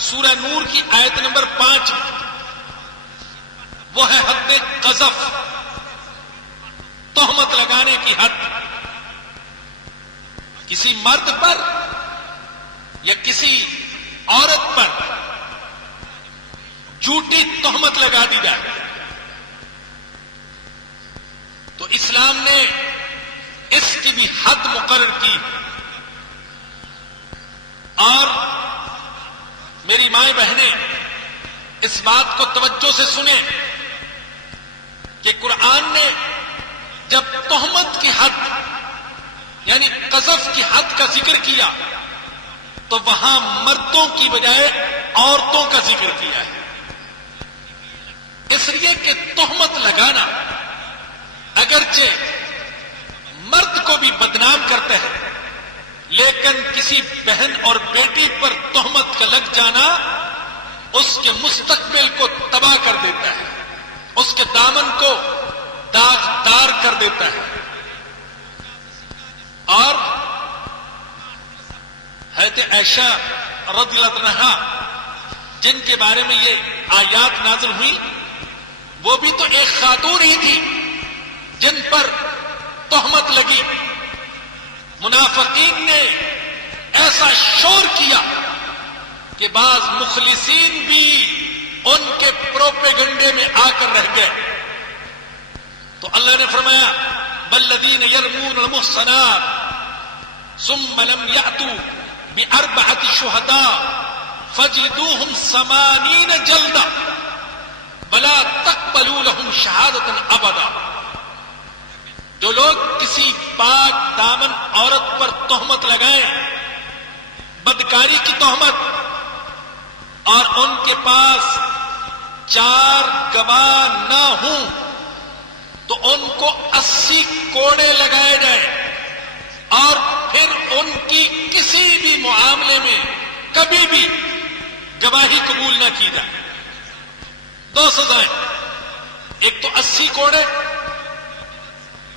سورہ نور کی آیت نمبر 5 وہ ہے حد قذف، تہمت لگانے کی حد۔ کسی مرد پر یا کسی عورت پر جھوٹی تہمت لگا دی جائے تو اسلام نے اس کی بھی حد مقرر کی۔ اور میری مائیں بہنیں اس بات کو توجہ سے سنیں کہ قرآن نے جب تہمت کی حد یعنی قذف کی حد کا ذکر کیا تو وہاں مردوں کی بجائے عورتوں کا ذکر کیا ہے، اس لیے کہ تہمت لگانا اگرچہ مرد کو بھی بدنام کرتے ہیں، لیکن کسی بہن اور بیٹی پر تہمت کا لگ جانا اس کے مستقبل کو تباہ کر دیتا ہے، اس کے دامن کو داغدار کر دیتا ہے۔ اور حضرت عائشہ رضی اللہ عنہا جن کے بارے میں یہ آیات نازل ہوئی وہ بھی تو ایک خاتون ہی تھی جن پر تہمت لگی۔ منافقین نے ایسا شور کیا کہ بعض مخلصین بھی ان کے پروپیگنڈے میں آ کر رہ گئے، تو اللہ نے فرمایا والذین یرمون المحصنات ثم لم یأتوا بأربعۃ شہداء فاجلدوہم 80 جلدہ ولا تقبلوا لهم شہادۃ ابدا۔ جو لوگ کسی پاک دامن عورت پر تہمت لگائیں، بدکاری کی تہمت، اور ان کے پاس 4 گواہ نہ ہوں تو ان کو 80 کوڑے لگائے جائیں، اور پھر ان کی کسی بھی معاملے میں کبھی بھی گواہی قبول نہ کی جائے۔ 2 سزائیں، ایک تو 80 کوڑے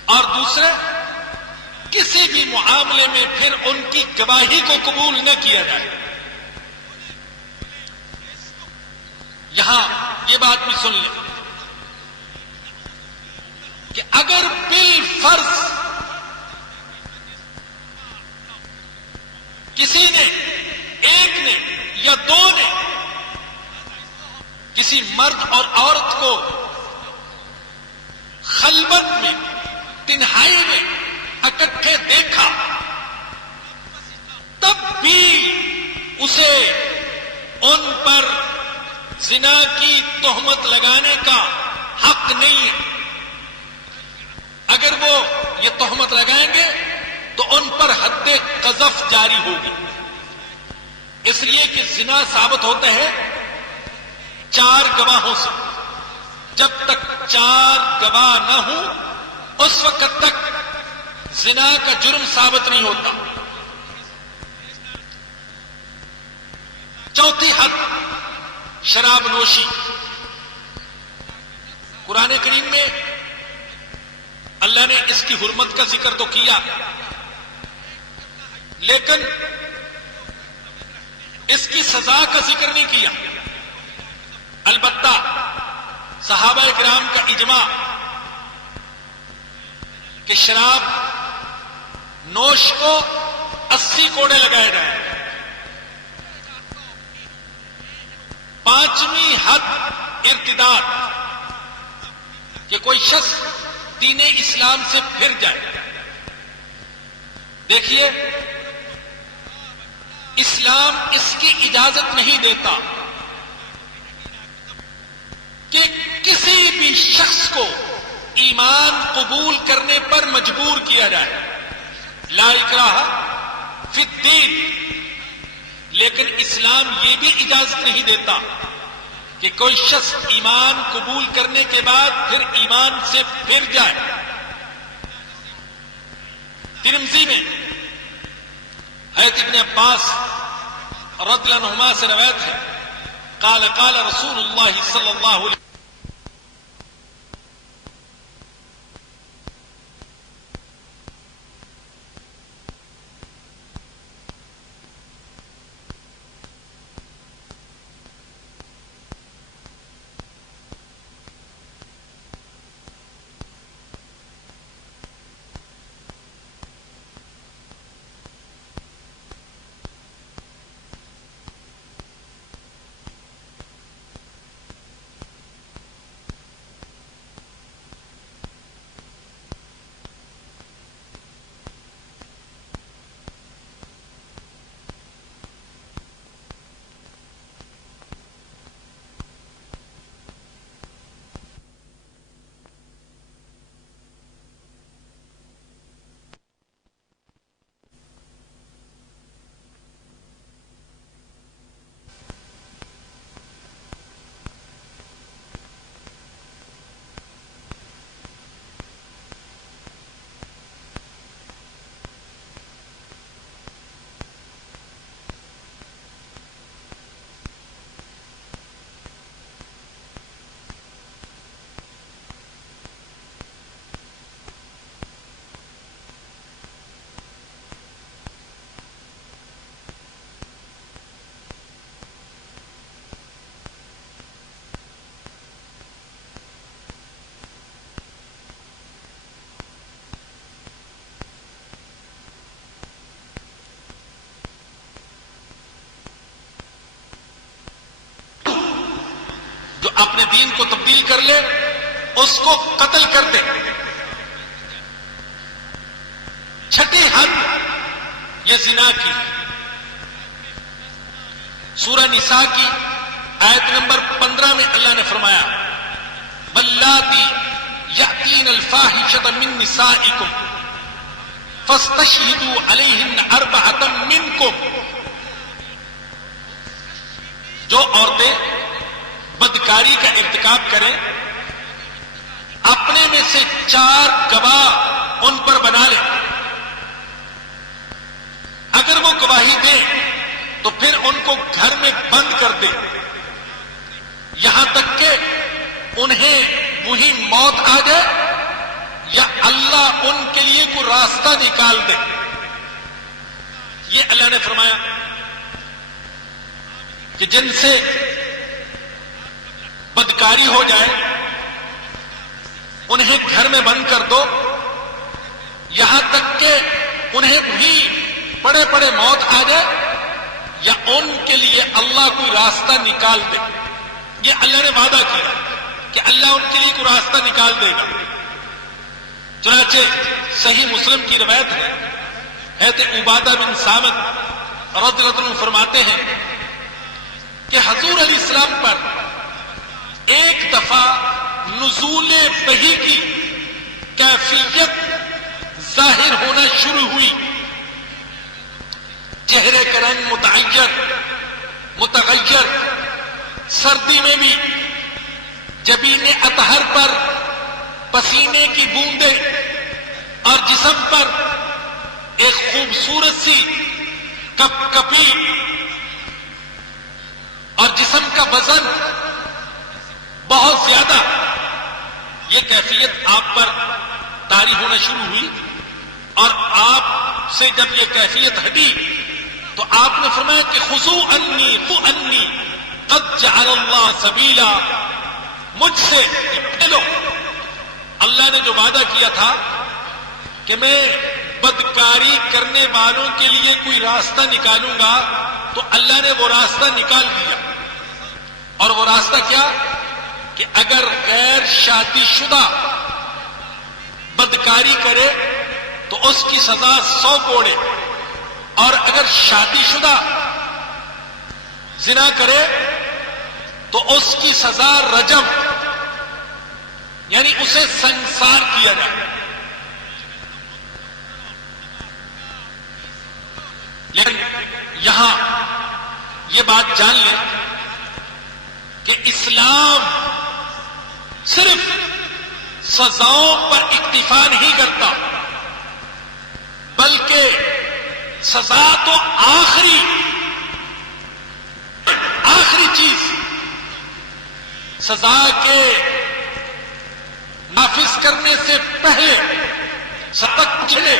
اور دوسرے کسی بھی معاملے میں پھر ان کی گواہی کو قبول نہ کیا جائے۔ یہاں یہ بات بھی سن لیں کہ اگر بالفرض کسی نے، ایک نے یا 2 نے کسی مرد اور عورت کو خلوت میں، تنہائی میں اکٹھے دیکھا، تب بھی اسے ان پر زنا کی تہمت لگانے کا حق نہیں ہے۔ اگر وہ یہ تہمت لگائیں گے تو ان پر حد قذف جاری ہوگی، اس لیے کہ زنا ثابت ہوتا ہے 4 گواہوں سے۔ جب تک 4 گواہ نہ ہوں اس وقت تک زنا کا جرم ثابت نہیں ہوتا۔ چوتھی حد شراب نوشی۔ قرآن کریم میں اللہ نے اس کی حرمت کا ذکر تو کیا، لیکن اس کی سزا کا ذکر نہیں کیا۔ البتہ صحابہ کرام کا اجماع کہ شراب نوش کو 80 کوڑے لگائے جائیں۔ 5ویں حد ارتداد، کہ کوئی شخص دین اسلام سے پھر جائے. دیکھیے، اسلام اس کی اجازت نہیں دیتا کہ کسی بھی شخص کو ایمان قبول کرنے پر مجبور کیا جائے. لا اکراہ فی الدین. لیکن اسلام یہ بھی اجازت نہیں دیتا کہ کوئی شخص ایمان قبول کرنے کے بعد پھر ایمان سے پھر جائے. ترمذی میں حضرت ابن عباس رضی اللہ عنہما سے روایت ہے، قال قال رسول اللہ صلی اللہ علیہ جو اپنے دین کو تبدیل کر لے اس کو قتل کر دے. چھٹی حد یہ زنا کی. سورہ نساء کی آیت نمبر 15 میں اللہ نے فرمایا، واللاتی یأتین الفاحشۃ من نسائکم فاستشہدوا علیہن اربعۃ منکم. جو عورتیں بدکاری کا ارتکاب کریں اپنے میں سے 4 گواہ ان پر بنا لیں. اگر وہ گواہی دیں تو پھر ان کو گھر میں بند کر دے یہاں تک کہ انہیں وہی موت آ جائے یا اللہ ان کے لیے کوئی راستہ نکال دے. یہ اللہ نے فرمایا کہ جن سے بدکاری ہو جائے انہیں گھر میں بند کر دو یہاں تک کہ انہیں بھی بڑے بڑے موت آ جائے یا ان کے لیے اللہ کوئی راستہ نکال دے. یہ اللہ نے وعدہ کیا کہ اللہ ان کے لیے کوئی راستہ نکال دے گا. چنانچہ صحیح مسلم کی روایت ہے، حضرت عبادہ بن صامت رضی اللہ عنہ فرماتے ہیں کہ حضور علیہ السلام پر ایک دفعہ نزول وحی کی کیفیت ظاہر ہونا شروع ہوئی. چہرے کا رنگ متغیر، سردی میں بھی جبین اطہر پر پسینے کی بوندیں اور جسم پر ایک خوبصورت سی کپ کپی اور جسم کا وزن بہت زیادہ. یہ کیفیت آپ پر طاری ہونا شروع ہوئی اور آپ سے جب یہ کیفیت ہٹی تو آپ نے فرمایا کہ خذوا انی قد جعل اللہ سبیلا. مجھ سے لو. اللہ نے جو وعدہ کیا تھا کہ میں بدکاری کرنے والوں کے لیے کوئی راستہ نکالوں گا تو اللہ نے وہ راستہ نکال دیا. اور وہ راستہ کیا کہ اگر غیر شادی شدہ بدکاری کرے تو اس کی سزا 100 کوڑے، اور اگر شادی شدہ زنا کرے تو اس کی سزا رجم، یعنی اسے سنسار کیا جائے۔ لیکن یہاں یہ بات جان لیں کہ اسلام صرف سزاؤں پر اکتفا نہیں کرتا، بلکہ سزا تو آخری چیز، سزا کے نافذ کرنے سے پہلے سبق چلے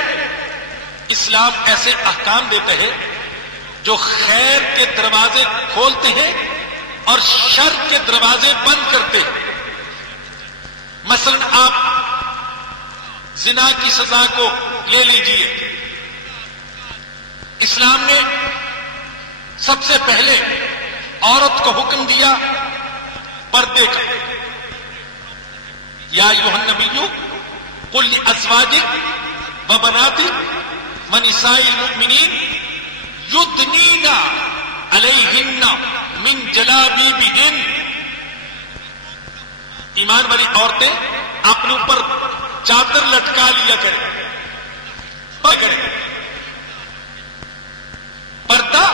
اسلام ایسے احکام دیتے ہیں جو خیر کے دروازے کھولتے ہیں اور شر کے دروازے بند کرتے ہیں۔ مثلا آپ زنا کی سزا کو لے لیجئے، اسلام نے سب سے پہلے عورت کو حکم دیا پردے کا۔ یا ایھا النبی قل لازواجک وبناتک ونساء المؤمنین یدنین علیہن من جلابیبہن، ایمان والی عورتیں اپنے اوپر چادر لٹکا لیا کریں۔ پردہ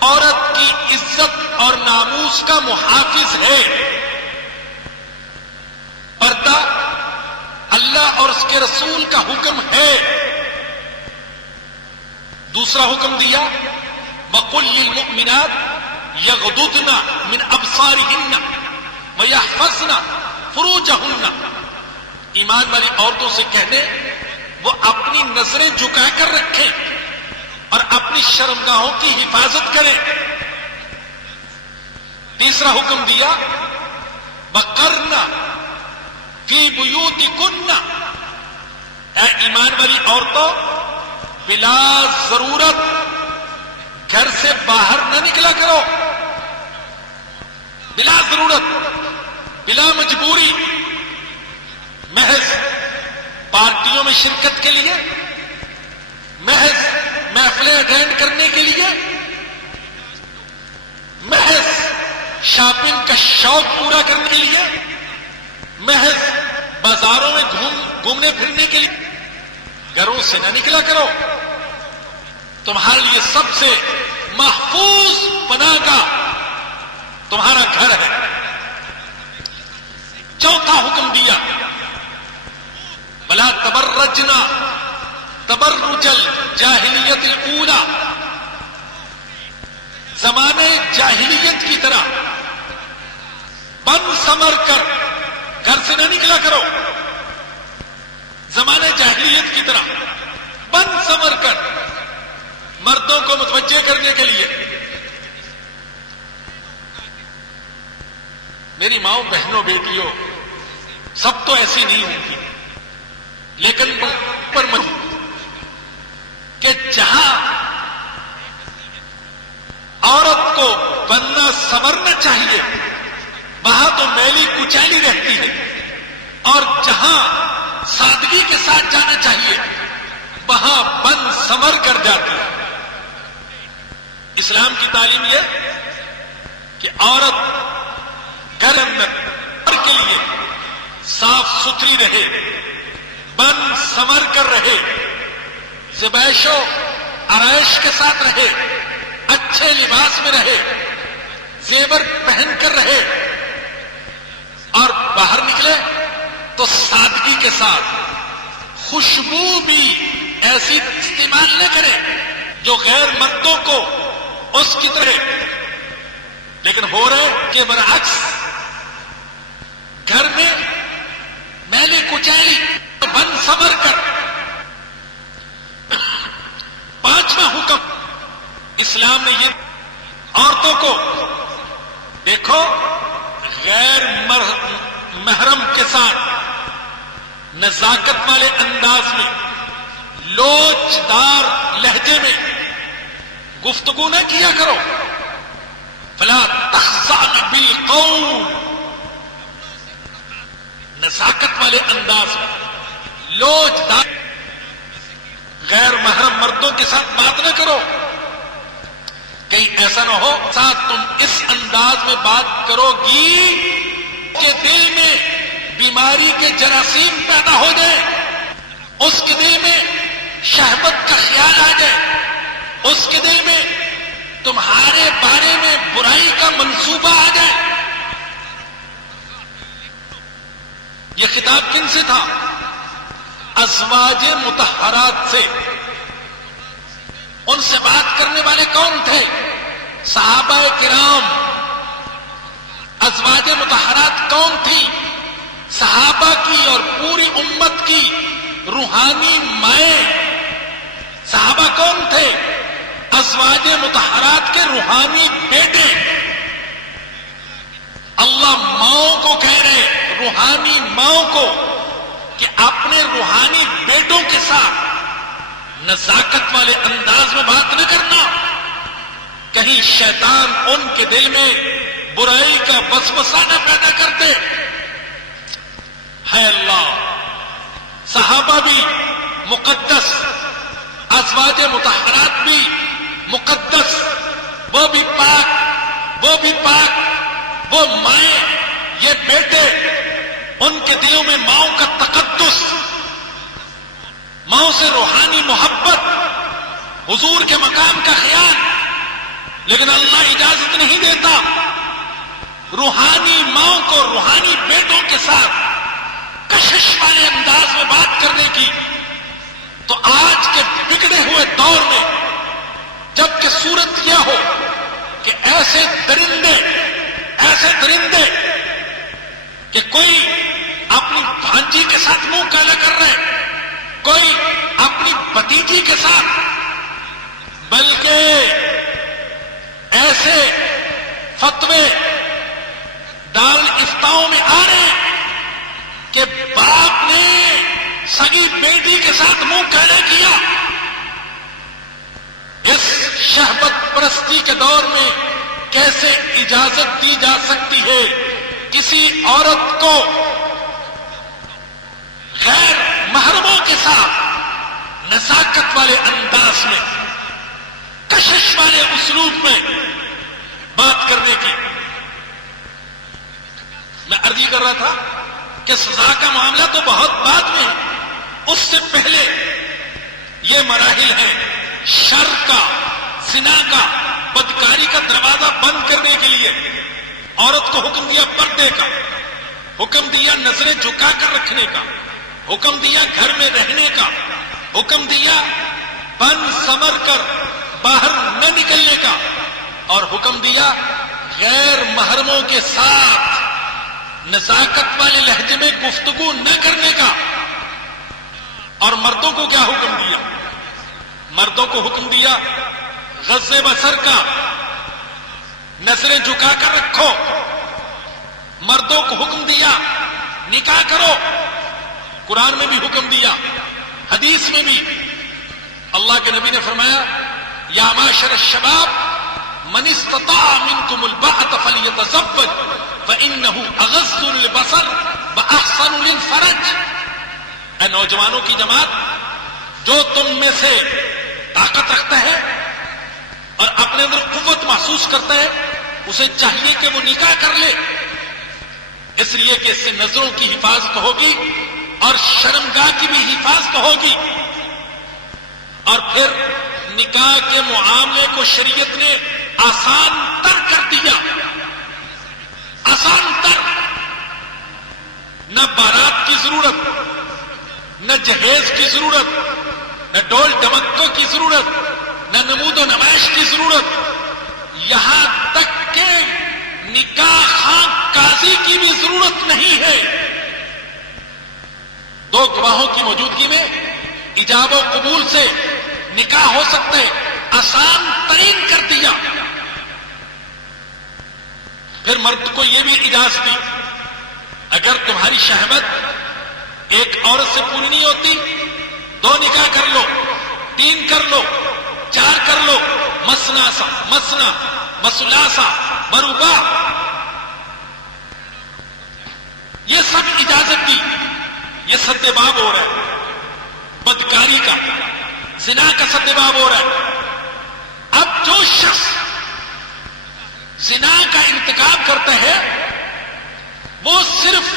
عورت کی عزت اور ناموس کا محافظ ہے۔ پردہ اللہ اور اس کے رسول کا حکم ہے۔ دوسرا حکم دیا وَقُلْ لِلْمُؤْمِنَاتِ يَغْضُضْنَ مِنْ أَبْصَارِهِنَّ وَيَحْفَظْنَ فُرُوجَهُنَّ، ایمان والی عورتوں سے کہہ دیں وہ اپنی نظریں جھکا کر رکھیں اور اپنی شرمگاہوں کی حفاظت کریں۔ تیسرا حکم دیا وَقَرْنَ فِي بُيُوتِكُنَّ، اے ایمان والی عورتوں بلا ضرورت گھر سے باہر نہ نکلا کرو، بلا ضرورت، بلا مجبوری، محض پارٹیوں میں شرکت کے لیے، محض محفلیں اٹینڈ کرنے کے لیے، محض شاپنگ کا شوق پورا کرنے کے لیے، محض بازاروں میں گھومنے پھرنے کے لیے گھروں سے نہ نکلا کرو۔ تمہارے لیے سب سے محفوظ پناہ گاہ تمہارا گھر ہے۔ چوتھا حکم دیا وَلَا تَبَرَّجْنَا تَبَرُّجَ الْجَاهِلِيَّةِ الْأُولَى، زمانے جاہلیت کی طرح بن سمر کر گھر سے نہ نکلا کرو۔ زمانے جاہلیت کی طرح بن سمر کر مردوں کو متوجہ کرنے کے لیے۔ میری ماؤں، بہنوں، بیٹیوں، سب تو ایسی نہیں ہوں گی، لیکن پر کہ جہاں عورت کو بننا سنورنا چاہیے وہاں تو میلی کچیلی رہتی ہے، اور جہاں سادگی کے ساتھ جانا چاہیے وہاں بن سمر کر جاتی ہے۔ اسلام کی تعلیم یہ کہ عورت گھر اندر کے لیے صاف ستھری رہے، بن سمر کر رہے، زیبائش و آرائش کے ساتھ رہے، اچھے لباس میں رہے، زیور پہن کر رہے، اور باہر نکلے تو سادگی کے ساتھ، خوشبو بھی ایسی استعمال نہ کرے جو غیر مردوں کو اس کی طرح، لیکن ہو رہے کہ برعکس گھر میں میلی کچیلی بن سمر کر۔ پانچواں حکم اسلام نے یہ عورتوں کو، دیکھو غیر محرم کے ساتھ نزاکت والے انداز میں، لوچدار لہجے میں گفتگو نہ کیا کرو۔ فلا تخضعن بالقول نزاکت والے انداز میں، لوج دار، غیر محرم مردوں کے ساتھ بات نہ کرو، کہیں ایسا نہ ہو ساتھ تم اس انداز میں بات کرو گی کہ دل میں بیماری کے جراثیم پیدا ہو جائے، اس کے دل میں شہوت کا خیال آ جائے، اس کے دل میں تمہارے بارے میں برائی کا منصوبہ آ جائے۔ یہ خطاب کن سے تھا؟ ازواج مطہرات سے۔ ان سے بات کرنے والے کون تھے؟ صحابہ کرام۔ ازواج مطہرات کون تھی؟ صحابہ کی اور پوری امت کی روحانی مائیں۔ صحابہ کون تھے؟ ازواج مطہرات کے روحانی بیٹے۔ اللہ ماؤں کو کہہ رہے، روحانی ماؤں کو، کہ اپنے روحانی بیٹوں کے ساتھ نزاکت والے انداز میں بات نہ کرنا، کہیں شیطان ان کے دل میں برائی کا وسوسہ نہ پیدا کرتے۔ ہے اللہ، صحابہ بھی مقدس، ازواج مطہرات بھی مقدس، وہ بھی پاک، وہ بھی پاک، وہ مائیں، یہ بیٹے، ان کے دلوں میں ماؤں کا تقدس، ماؤں سے روحانی محبت، حضور کے مقام کا خیال۔ لیکن اللہ اجازت نہیں دیتا روحانی ماؤں کو روحانی بیٹوں کے ساتھ کشش والے انداز میں بات کرنے کی۔ تو آج کے بگڑے ہوئے دور میں جب کہ صورت یہ ہو کہ ایسے درندے کہ کوئی اپنی بھانجی کے ساتھ منہ کالا کر رہے، کوئی اپنی بھتیجی کے ساتھ، بلکہ ایسے فتوے دار افتاؤں میں آ رہے ہیں کہ باپ نے سگی بیٹی کے ساتھ منہ کالا کیا۔ اس شہوت پرستی کے دور میں کیسے اجازت دی جا سکتی ہے کسی عورت کو غیر محرموں کے ساتھ نزاکت والے انداز میں، کشش والے اسلوب میں بات کرنے کی؟ میں عرض کر رہا تھا کہ سزا کا معاملہ تو بہت بعد میں ہے، اس سے پہلے یہ مراحل ہیں شر کا، زنا کا، بدکاری کا دروازہ بند کرنے کے لیے عورت کو حکم دیا پردے کا، حکم دیا نظریں جھکا کر رکھنے کا، حکم دیا گھر میں رہنے کا، حکم دیا بن سمر کر باہر نہ نکلنے کا، اور حکم دیا غیر محرموں کے ساتھ نزاکت والے لہجے میں گفتگو نہ کرنے کا۔ اور مردوں کو کیا حکم دیا؟ مردوں کو حکم دیا غض بصر کا، نظریں جھکا کر رکھو۔ مردوں کو حکم دیا نکاح کرو، قرآن میں بھی حکم دیا، حدیث میں بھی اللہ کے نبی نے فرمایا یا معاشر الشباب من استطاع منکم الباءۃ فلیتزوج فإنہ اغض للبصر واحسن للفرج۔ اے نوجوانوں کی جماعت، جو تم میں سے طاقت رکھتا ہے اور اپنے اندر قوت محسوس کرتا ہے، اسے چاہیے کہ وہ نکاح کر لے، اس لیے کہ اس سے نظروں کی حفاظت ہوگی اور شرمگاہ کی بھی حفاظت ہوگی۔ اور پھر نکاح کے معاملے کو شریعت نے آسان تر کر دیا، آسان تر۔ نہ بارات کی ضرورت، نہ جہیز کی ضرورت، نہ ڈول ڈمکوں کی ضرورت، نہ نمود و نمائش کی ضرورت، یہاں تک کہ نکاح خواہ قاضی کی بھی ضرورت نہیں ہے۔ دو گواہوں کی موجودگی میں ایجاب و قبول سے نکاح ہو سکتا ہے، آسان ترین کر دیا۔ پھر مرد کو یہ بھی اجازت دی، اگر تمہاری شہوت ایک عورت سے پوری نہیں ہوتی، 2 نکاح کر لو، 3 کر لو، 4 کر لو، مسنا وثلاثہ ورباع۔ یہ سب اجازت دی، یہ سدباب ہو رہا ہے بدکاری کا، زنا کا سدباب ہو رہا ہے۔ اب جو شخص زنا کا ارتکاب کرتا ہے وہ صرف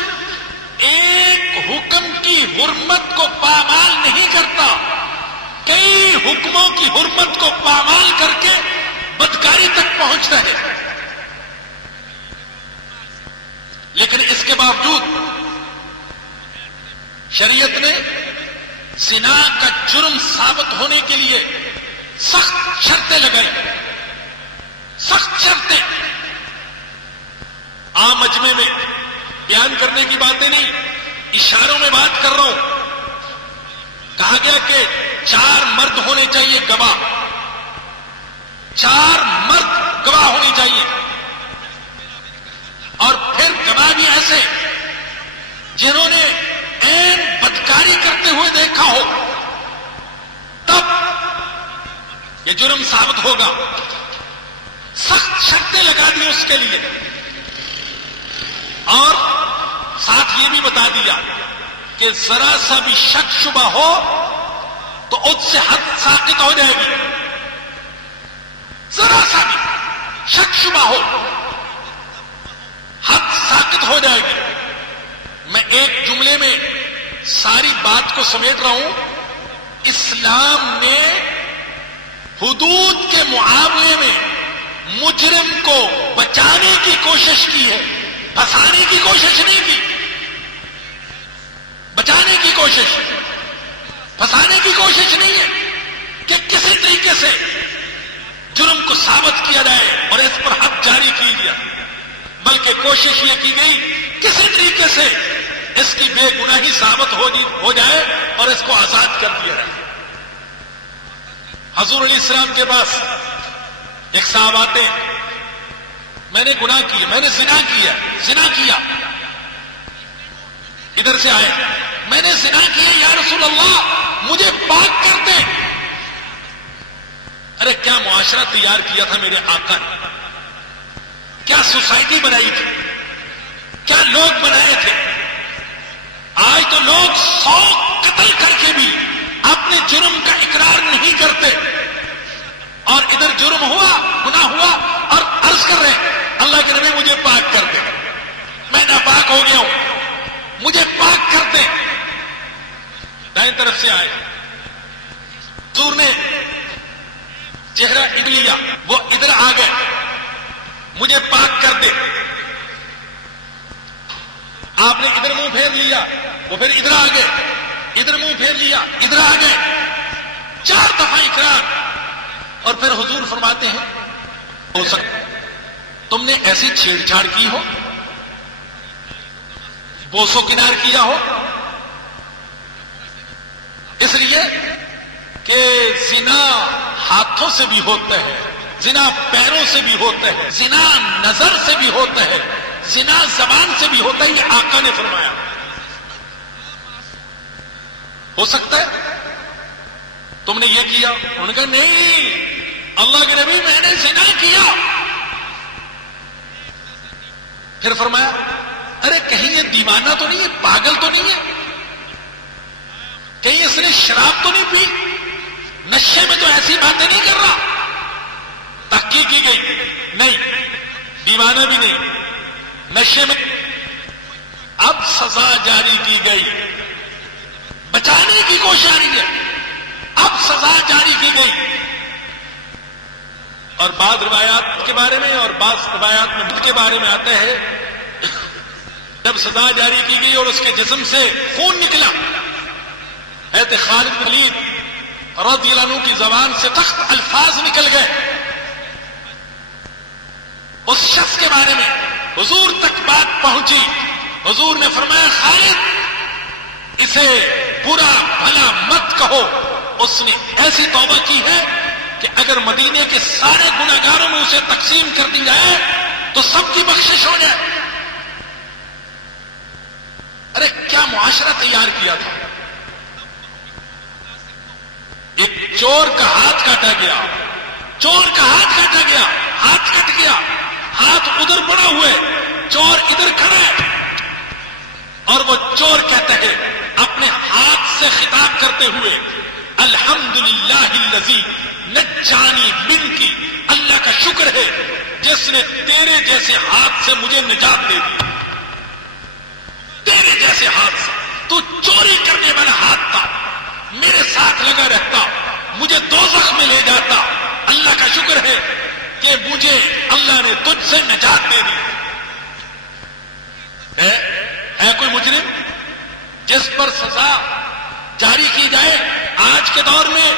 ایک حکم کی حرمت کو پامال نہیں کرتا، کئی حکموں کی حرمت کو پامال کر کے بدکاری تک پہنچتا ہے۔ لیکن اس کے باوجود شریعت نے زنا کا جرم ثابت ہونے کے لیے سخت شرطیں لگائی، سخت شرطیں۔ عام مجمع میں بیان کرنے کی باتیں نہیں، اشاروں میں بات کر رہا ہوں۔ کہا گیا کہ 4 مرد ہونے چاہیے گواہ، 4 مرد گواہ ہونے چاہیے، اور پھر گواہ بھی ایسے جنہوں نے عین بدکاری کرتے ہوئے دیکھا ہو، تب یہ جرم ثابت ہوگا۔ سخت شرطیں لگا دی اس کے لیے، اور ساتھ یہ بھی بتا دیا کہ ذرا سا بھی شک شبہ ہو تو اس سے حد ساقط ہو جائے گی۔ ذرا سا بھی شک شبہ ہو حد ساقط ہو جائے گی۔ میں ایک جملے میں ساری بات کو سمیٹ رہا ہوں۔ اسلام نے حدود کے معاملے میں مجرم کو بچانے کی کوشش کی ہے، پھنسانے کی کوشش نہیں کی، بچانے کی کوشش، پھنسانے کی کوشش نہیں ہے کہ کسی طریقے سے جرم کو ثابت کیا جائے اور اس پر حد جاری کی جائے، بلکہ کوشش یہ کی گئی کسی طریقے سے اس کی بے گناہی ثابت ہو جائے اور اس کو آزاد کر دیا جائے۔ حضور علیہ السلام کے پاس ایک صاحب آتے ہیں، میں نے گناہ کیا، میں نے زنا کیا، ادھر سے آئے، میں نے زنا کیا یا رسول اللہ مجھے پاک کر دے۔ ارے کیا معاشرہ تیار کیا تھا میرے آقا نے، کیا سوسائٹی بنائی تھی، کیا لوگ بنائے تھے۔ آج تو لوگ 100 قتل کر کے بھی اپنے جرم کا اقرار نہیں کرتے، اور ادھر جرم ہوا، گناہ ہوا، اور عرض کر رہے ہیں اللہ کے نبی مجھے پاک کر دے، میں ناپاک ہو گیا ہوں، مجھے پاک کر دے۔ دائیں طرف سے آئے، حضور نے چہرہ اب لیا، وہ ادھر آ گئے، مجھے پاک کر دے۔ آپ نے ادھر منہ پھیر لیا، وہ پھر ادھر آ گئے، ادھر منہ پھیر لیا، ادھر آ گئے، 4 دفعہ اقرار۔ اور پھر حضور فرماتے ہیں ہو سکتا تم نے ایسی چھیڑ چھاڑ کی ہو، بوسو کنار کیا ہو، اس لیے کہ زنا ہاتھوں سے بھی ہوتا ہے، زنا پیروں سے بھی ہوتا ہے، زنا نظر سے بھی ہوتا ہے، زنا زبان سے بھی ہوتا ہے، یہ آقا نے فرمایا۔ ہو سکتا ہے تم نے یہ کیا؟ انہوں نے کہا نہیں اللہ کے نبی میں نے زنا کیا۔ پھر فرمایا ارے کہیں یہ دیوانہ تو نہیں ہے، پاگل تو نہیں ہے، کہیں اس نے شراب تو نہیں پی، نشے میں تو ایسی باتیں نہیں کر رہا؟ تحقیق کی گئی، نہیں دیوانہ بھی نہیں، نشے میں۔ اب سزا جاری کی گئی، بچانے کی کوشش آ رہی ہے، اب سزا جاری کی گئی۔ اور بعض روایات کے بارے میں اور بعض روایات میں کے بارے میں آتا ہے جب سزا جاری کی گئی اور اس کے جسم سے خون نکلا، حضرت خالد بن ولید رضی اللہ عنہ کی زبان سے سخت الفاظ نکل گئے، اس شخص کے بارے میں حضور تک بات پہنچی۔ حضور نے فرمایا خالد اسے برا بھلا مت کہو، اس نے ایسی توبہ کی ہے کہ اگر مدینے کے سارے گناہگاروں میں اسے تقسیم کر دی جائے تو سب کی بخشش ہو جائے۔ ارے کیا معاشرہ تیار کیا تھا۔ ایک چور کا ہاتھ کاٹا گیا، چور کا ہاتھ کاٹا گیا، ہاتھ کٹ گیا، ہاتھ ادھر پڑا ہوئے، چور ادھر کھڑا ہے، اور وہ چور کہتا ہے اپنے ہاتھ سے خطاب کرتے ہوئے الحمدللہ الذی نجانی منکی، اللہ کا شکر ہے جس نے تیرے جیسے ہاتھ سے مجھے نجات دے دی. تیرے جیسے ہاتھ سے، تو چوری کرنے والا ہاتھ تھا، میرے ساتھ لگا رہتا، مجھے دوزخ میں لے جاتا. اللہ کا شکر ہے کہ مجھے اللہ نے تجھ سے نجات دے دی. ہے کوئی مجرم جس پر سزا جاری کی جائے آج کے دور میں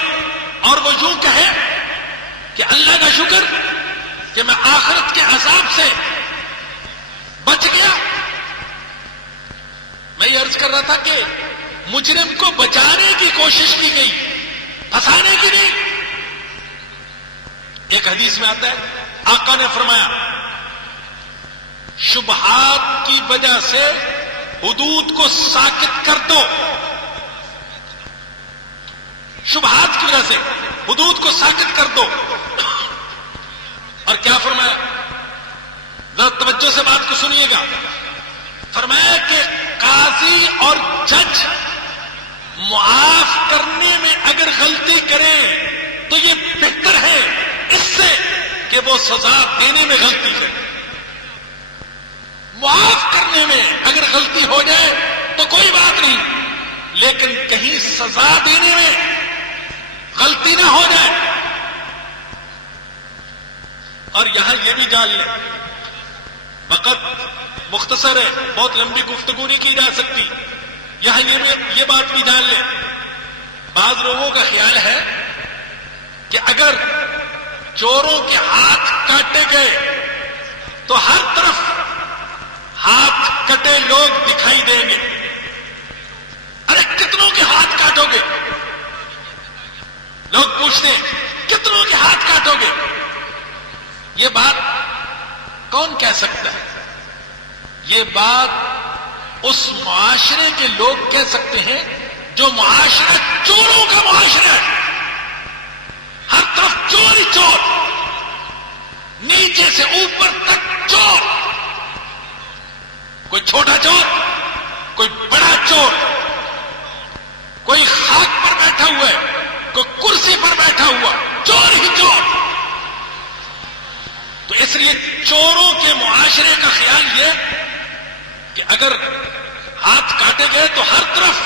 اور وہ یوں کہے کہ اللہ کا شکر کہ میں آخرت کے عذاب سے بچ گیا؟ میں یہ عرض کر رہا تھا کہ مجرم کو بچانے کی کوشش کی گئی، پھنسانے کی نہیں. ایک حدیث میں آتا ہے آقا نے فرمایا شبہات کی وجہ سے حدود کو ساکت کر دو. شبہات کی وجہ سے حدود کو ساکت کر دو. اور کیا فرمایا؟ ذرا توجہ سے بات کو سنیے گا. فرمایا کہ قاضی اور جج معاف کرنے میں اگر غلطی کرے تو یہ بہتر ہے اس سے کہ وہ سزا دینے میں غلطی کرے. معاف کرنے میں اگر غلطی ہو جائے تو کوئی بات نہیں، لیکن کہیں سزا دینے میں غلطی نہ ہو جائے. اور یہاں یہ بھی جان لیں، وقت مختصر ہے، بہت لمبی گفتگو نہیں کی جا سکتی. یہاں یہ بات بھی جان لیں، بعض لوگوں کا خیال ہے کہ اگر چوروں کے ہاتھ کاٹے گئے تو ہر طرف ہاتھ کٹے لوگ دکھائی دیں گے. ارے کتنوں کے ہاتھ کاٹو گے؟ لوگ پوچھتے ہیں کتنوں کے ہاتھ کاٹو گے؟ یہ بات کون کہہ سکتا ہے؟ یہ بات اس معاشرے کے لوگ کہہ سکتے ہیں جو معاشرہ چوروں کا معاشرہ ہے. ہر طرف چور ہی چور، نیچے سے اوپر تک چور. کوئی چھوٹا چور، کوئی بڑا چور، کوئی خاک پر بیٹھا ہوا ہے، کوئی کرسی پر بیٹھا ہوا، چور ہی چور. تو اس لیے چوروں کے معاشرے کا خیال یہ کہ اگر ہاتھ کاٹے گئے تو ہر طرف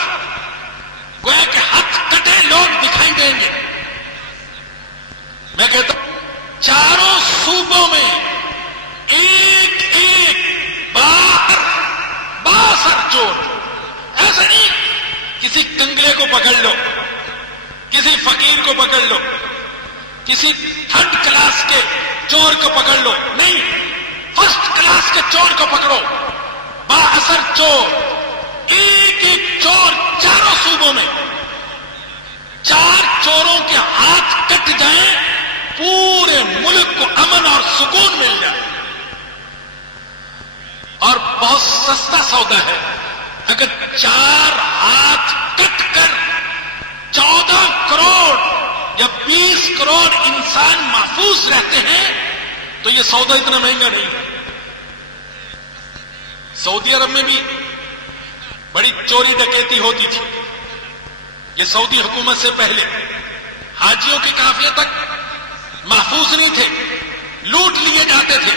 گویا کہ ہاتھ کٹے لوگ دکھائی دیں گے. میں کہتا ہوں چاروں صوبوں میں ایک ایک باہر چور. ایسا نہیں کسی کنگلے کو پکڑ لو، کسی فقیر کو پکڑ لو، کسی تھرڈ کلاس کے چور کو پکڑ لو، نہیں، فرسٹ کلاس کے چور کو پکڑو. بااثر چور، ایک ایک چور چاروں صوبوں میں. چار چوروں کے ہاتھ کٹ جائیں پورے ملک کو امن اور سکون مل جائے. اور بہت سستا سودا ہے. اگر 4 ہاتھ کٹ کر 14 کروڑ یا 20 کروڑ انسان محفوظ رہتے ہیں تو یہ سودا اتنا مہنگا نہیں ہے. سعودی عرب میں بھی بڑی چوری ڈکیتی ہوتی تھی. یہ سعودی حکومت سے پہلے حاجیوں کے قافلے تک محفوظ نہیں تھے، لوٹ لیے جاتے تھے.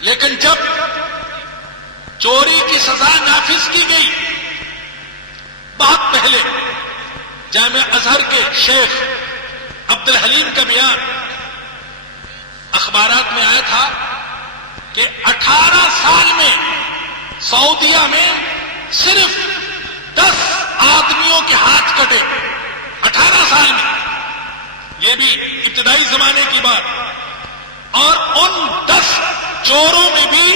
لیکن جب چوری کی سزا نافذ کی گئی، بہت پہلے جامعہ ازہر کے شیخ عبد الحلیم کا بیان اخبارات میں آیا تھا کہ 18 سال میں سعودیہ میں صرف 10 آدمیوں کے ہاتھ کٹے. 18 سال میں، یہ بھی ابتدائی زمانے کی بات. اور ان 10 چوروں میں بھی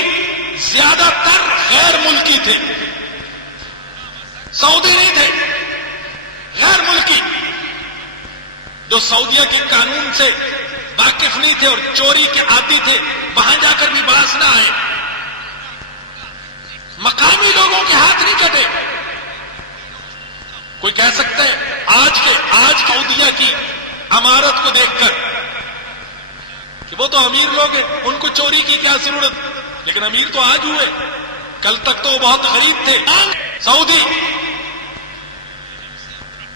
زیادہ تر غیر ملکی تھے، سعودی نہیں تھے، غیر ملکی جو سعودیہ کے قانون سے واقف نہیں تھے اور چوری کے عادی تھے. وہاں جا کر بھی باز نہ آئے. مقامی لوگوں کے ہاتھ نہیں کٹے. کوئی کہہ سکتا ہے آج سعودیہ کی عمارت کو دیکھ کر کہ وہ تو امیر لوگ ہیں، ان کو چوری کی کیا ضرورت؟ لیکن امیر تو آج ہوئے، کل تک تو وہ بہت غریب تھے، سعودی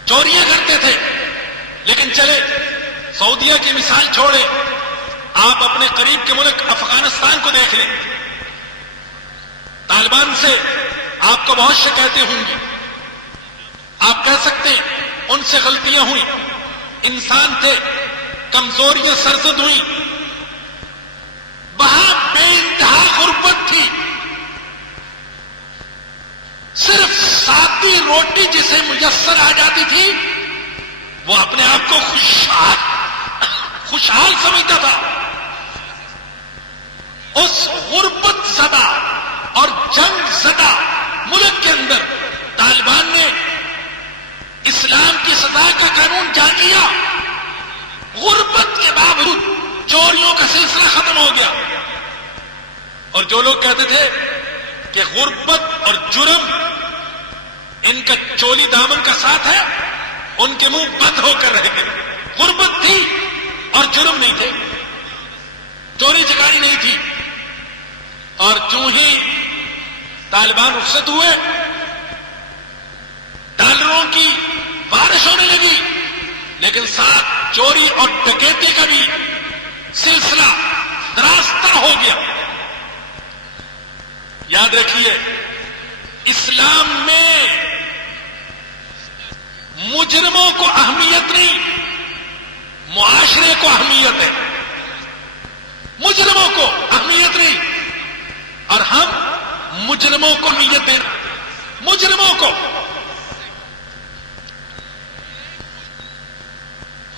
چوریاں کرتے تھے، لیکن چلے سعودیہ کی مثال چھوڑے، آپ اپنے قریب کے ملک افغانستان کو دیکھ لیں، طالبان سے آپ کو بہت شکایتیں ہوں گی، آپ کہہ سکتے ہیں ان سے غلطیاں ہوئی، انسان تھے، کمزوریاں سرزد ہوئی، وہاں بے انتہا غربت تھی، صرف سادی روٹی جسے میسر آ جاتی تھی وہ اپنے آپ کو خوشحال سمجھتا تھا۔ اس غربت زدہ اور جنگ زدہ ملک کے اندر طالبان نے اسلام کی سزا کا قانون جاری کیا، غربت کے باوجود چوریوں کا سلسلہ ختم ہو گیا، اور جو لوگ کہتے تھے کہ غربت اور جرم ان کا چولی دامن کا ساتھ ہے، ان کے منہ بند ہو کر رہ گئے۔ غربت تھی اور جرم نہیں تھے، چوری چکاری نہیں تھی، اور چوں ہی طالبان رخصت ہوئے ڈالروں کی بارش ہونے لگی، لیکن ساتھ چوری اور ڈکیتی کا بھی سلسلہ دراز ہو گیا۔ یاد رکھیے، اسلام میں مجرموں کو اہمیت نہیں، معاشرے کو اہمیت ہے، مجرموں کو اہمیت نہیں، اور ہم مجرموں کو اہمیت دینا، مجرموں کو۔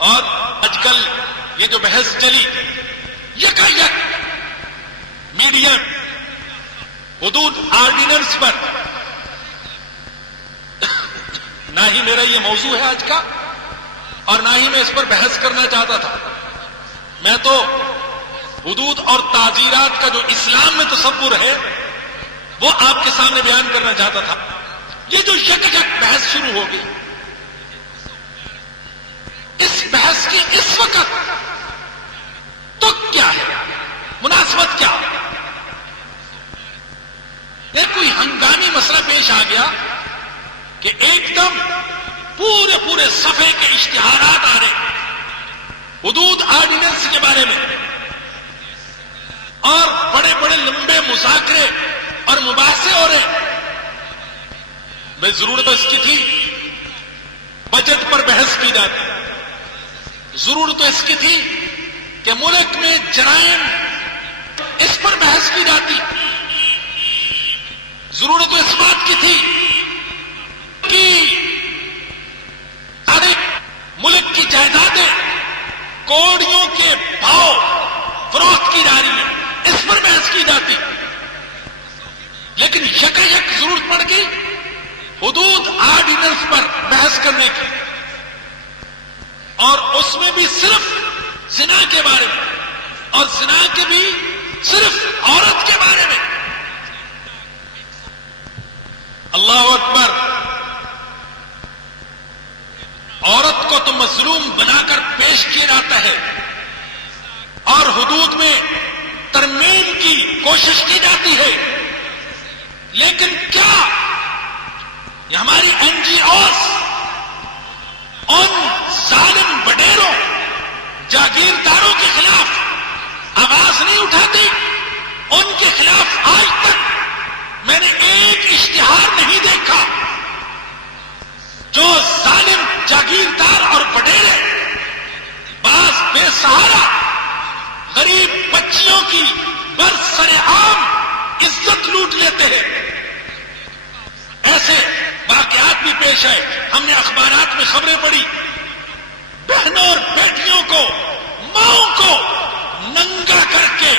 اور آج کل یہ جو بحث چلی یکایک میڈیا حدود آرڈیننس پر، نہ ہی میرا یہ موضوع ہے آج کا، اور نہ ہی میں اس پر بحث کرنا چاہتا تھا، میں تو حدود اور تعزیرات کا جو اسلام میں تصور ہے وہ آپ کے سامنے بیان کرنا چاہتا تھا۔ یہ جو یک بحث شروع ہو گئی، اس بحث کی اس وقت تو کیا ہے، مناسبت کیا؟ ایک کوئی ہنگامی مسئلہ پیش آ گیا کہ ایک دم پورے صفحے کے اشتہارات آ رہے حدود آرڈیننس کے بارے میں، اور بڑے بڑے لمبے مذاکرے اور مباحثے ہو رہے۔ بھئی ضرورت تو اس کی تھی بجٹ پر بحث کی جاتی، ضرورت تو اس کی تھی کہ ملک میں جرائم اس پر بحث کی جاتی، ضرورت تو اس بات کی تھی کہ ملک کی جائیدادیں کوڑیوں کے بھاؤ فروخت کی جا رہی ہیں، اس پر بحث کی جاتی، لیکن یکایک ضرورت پڑ گئی حدود آرڈیننس پر بحث کرنے کی، اور اس میں بھی صرف زنا کے بارے میں، اور زنا کے بھی صرف عورت کے بارے میں۔ اللہ اکبر! عورت کو تو مظلوم بنا کر پیش کیا جاتا ہے، اور حدود میں ترمیم کی کوشش کی جاتی ہے، لیکن کیا یہ ہماری این جی اوز ان ظالم بڈیروں جاگیرداروں کے خلاف آواز نہیں اٹھاتی؟ ان کے خلاف آج تک میں نے ایک اشتہار نہیں دیکھا۔ جو ظالم جاگیردار اور بڈیرے بعض بے سہارا غریب بچیوں کی برسر عام عزت لوٹ لیتے ہیں، ایسے واقعات بھی پیش آئے۔ ہم نے اخبارات میں خبریں پڑھی، بہنوں اور بیٹیوں کو، ماؤں کو ننگا کر کے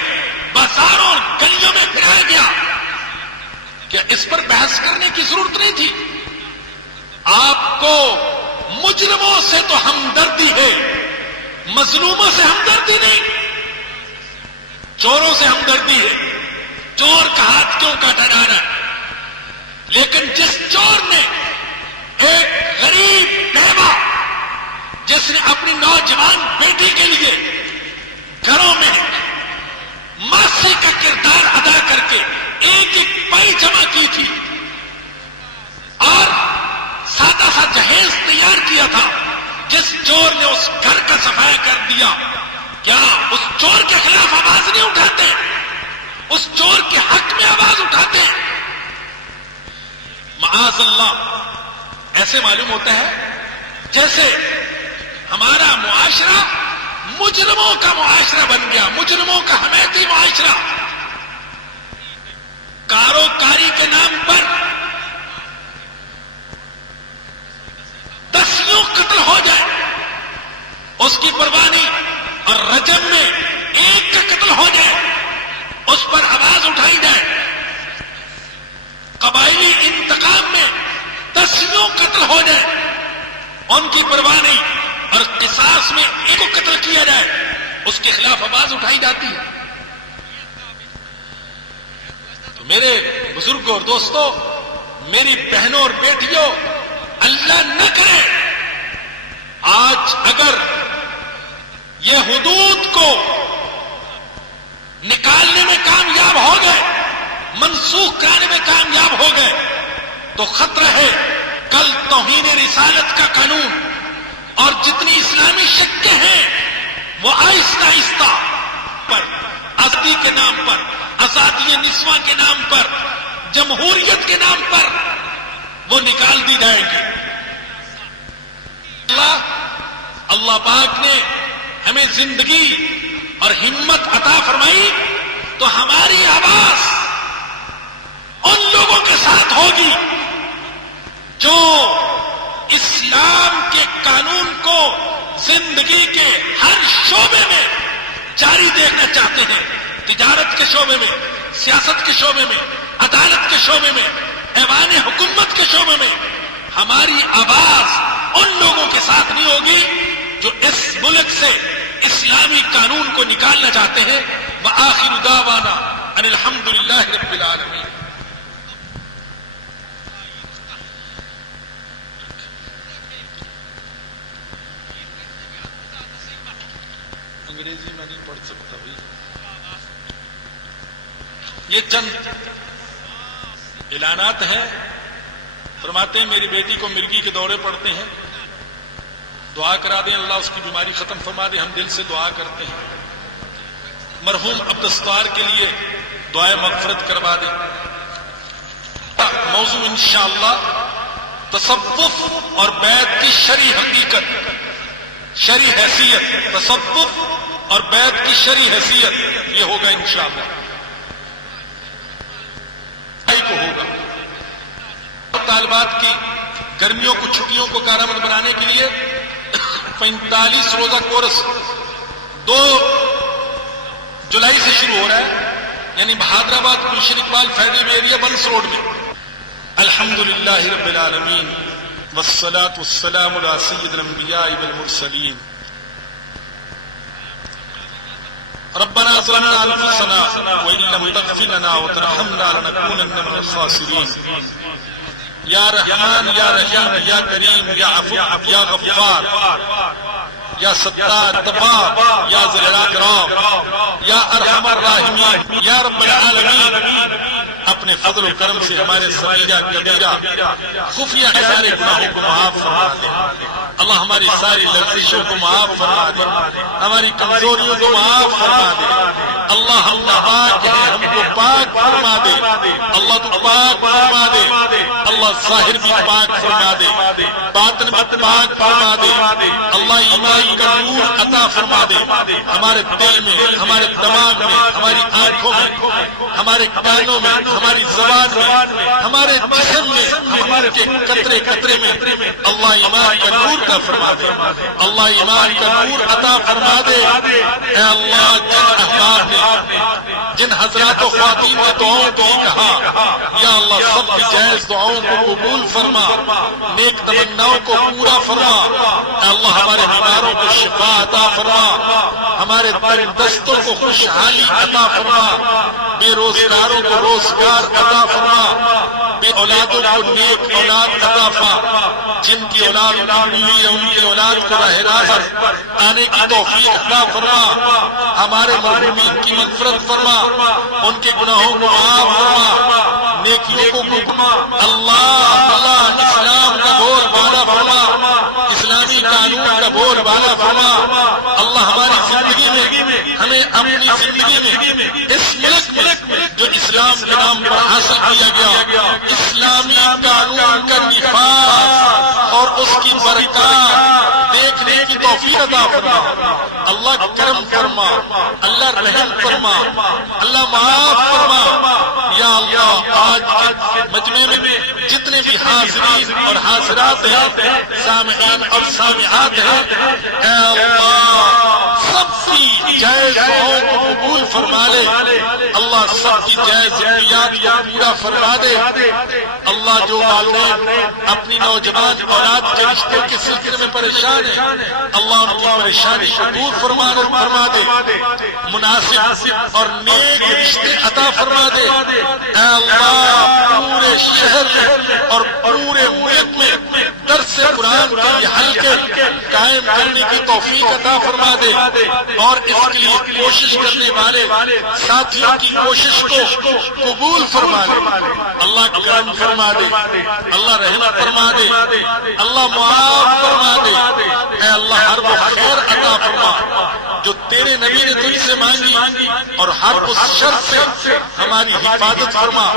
بازاروں اور گلیوں میں پھرایا گیا۔ کیا اس پر بحث کرنے کی ضرورت نہیں تھی؟ آپ کو مجرموں سے تو ہمدردی ہے، مظلوموں سے ہمدردی نہیں، چوروں سے ہمدردی ہے، چور کا ہاتھ کیوں کاٹا جا رہا ہے؟ لیکن جس چور نے ایک غریب بیوہ جس نے اپنی نوجوان بیٹی کے لیے گھروں میں ماسی کا کردار ادا کر کے ایک ایک پائی جمع کی تھی اور سادہ سا جہیز تیار کیا تھا، جس چور نے اس گھر کا صفایا کر دیا، کیا اس چور کے خلاف آواز نہیں اٹھاتے؟ اس چور کے حق میں آواز اٹھاتے ہیں؟ معاذ اللہ، ایسے معلوم ہوتا ہے جیسے ہمارا معاشرہ مجرموں کا معاشرہ بن گیا، مجرموں کا حمیتی معاشرہ۔ کاروکاری کے نام پر دسیوں قتل ہو جائے، اس کی پرواہ نہیں، اور رجم میں ایک کا قتل ہو جائے، اس پر آواز اٹھائی جائے۔ قبائلی انتقام میں دسیوں قتل ہو جائے، ان کی پرواہ نہیں، اور قصاص میں ایک کو قتل کیا جائے، اس کے خلاف آواز اٹھائی جاتی ہے۔ تو میرے بزرگوں اور دوستوں، میری بہنوں اور بیٹیوں، اللہ نہ کرے آج اگر یہ حدود کو نکالنے میں کامیاب ہو گئے، منسوخ کرانے میں کامیاب ہو گئے، تو خطرہ ہے کل توہین رسالت کا قانون اور جتنی اسلامی شکیں ہیں وہ آہستہ آہستہ پر آزادی کے نام پر، آزادی نسواں کے نام پر، جمہوریت کے نام پر وہ نکال دی جائیں گی۔ اللہ پاک نے ہمیں زندگی اور ہمت عطا فرمائی تو ہماری آواز ان لوگوں کے ساتھ ہوگی جو اسلام کے قانون کو زندگی کے ہر شعبے میں جاری دیکھنا چاہتے ہیں، تجارت کے شعبے میں، سیاست کے شعبے میں، عدالت کے شعبے میں، ایوان حکومت کے شعبے میں۔ ہماری آواز ان لوگوں کے ساتھ نہیں ہوگی جو اس ملک سے اسلامی قانون کو نکالنا چاہتے ہیں۔ وآخر دعوانا ان الحمدللہ رب العالمین۔ انگریزی میں نہیں پڑھ سکتا بھائی، یہ چند اعلانات ہیں۔ فرماتے ہیں میری بیٹی کو مرگی کے دورے پڑتے ہیں، دعا کرا دیں اللہ اس کی بیماری ختم فرما دے، ہم دل سے دعا کرتے ہیں۔ مرحوم عبدالستار کے لیے دعائے مغفرت کروا دیں۔ موضوع انشاءاللہ تصوف اور بیعت کی شرعی حقیقت، شرعی حیثیت، تصوف اور بیعت کی شرعی حیثیت، یہ ہوگا انشاءاللہ، کو ہوگا۔ طالبات کی گرمیوں کو چھٹیوں کو کارآمد بنانے کے لیے 45 روزہ کورس 2 جولائی سے شروع ہو رہا ہے، یعنی Bahadurabad, Gulshan Iqbal, Faizi area, Burns Road میں۔ الحمدللہ رب العالمین والصلاة والسلام علی سید الانبیاء والمرسلین۔ ربنا ظلمنا انفسنا وان لم تغفر لنا وترحمنا لنكونن من الخاسرین۔ یا رحمان یا رحیم یا کریم یا عفو یا غفار یا ستار تبار یا ذی الاکرام یا ارحم الراحمین یا رب العالمین، اپنے فضل و کرم سے ہمارے صغیرہ کبیرہ خفیہ سارے گناہوں کو معاف فرما دے۔ اللہ ہماری ساری لغزشوں کو معاف فرما دے، ہماری کمزوریوں کو معاف فرما دے۔ اللہ ہم ناپاک ہیں، ہم کو پاک فرما دے۔ اللہ تو پاک فرما دے، اللہ ظاہر بھی پاک فرما دے، باطن بھی پاک فرما دے۔ اللہ ایمان کا نور عطا فرما دے، ہمارے دل میں، ہمارے دماغ میں، ہماری آنکھوں میں، ہمارے کانوں میں، ہماری زبان میں، ہمارے جسم میں، ہمارے قطرے قطرے میں اللہ ایمان کا نور عطا فرما دے۔ اللہ ایمان کا نور عطا فرما دے۔ اے اللہ، جن احباب نے، جن حضرات و خواتین نے دعاؤں کو کہا، یا اللہ سب کی جائز دعاؤں کو قبول فرما، نیک تمناؤں کو پورا فرما۔ اے اللہ ہمارے بیماروں کو شفا عطا فرما، ہمارے تندرستوں کو خوشحالی عطا فرما، بے روزگاروں کو روزگار عطا فرما، بے اولادوں کو نیک اولاد عطا فرما، جن کی اولاد ہوئی ہے ان کی اولاد کو راہ راست آنے کی توفیق عطا فرما، ہمارے مرحومین کی مغفرت فرما، ان کے گناہوں کو معاف فرما۔ نیکیوں کو گھما، اللہ اسلام کا بول بالا فرما، اسلامی قانون کا بول بالا فرما۔ اللہ ہماری زندگی میں، ہمیں اپنی زندگی میں اس ملک میں جو اسلام کے نام پر حاصل کیا گیا اسلامی قانون کا نفاذ اور اس کی برکات دیکھنے کی توفیق عطا فرما۔ اللہ کرم فرما، اللہ رحم فرما، اللہ معاف فرما۔ یا اللہ آج کے مجمع میں جتنے بھی حاضرین اور حاضرات ہیں، سامعین اور سامعات ہیں، اے اللہ سب کی جائز دعاؤں کو قبول فرما لے، اللہ سب کی جائز ضروریات کو پورا فرما دے۔ اللہ جو والدین اپنی نوجوان اولاد کے رشتے کے سلسلے میں پریشان ہیں، اللہ ان کی پریشانی کو دور فرما دے، مناسب اور نیک رشتے عطا فرما دے۔ اے اللہ پورے شہر میں اور پورے ملک میں درس قرآن کے یہ حلقے قائم کرنے کی توفیق عطا فرما دے، اور اس کے لیے کوشش کرنے والے ساتھیوں کی کوشش کو قبول فرما دے۔ اللہ کرم فرما دے، اللہ رحم فرما دے، اللہ معاف فرما دے۔ اے اللہ ہر وہ خیر عطا فرما جو تیرے نبی نے تجھ سے مانگی، اور ہر اس شر سے ہماری حفاظت فرما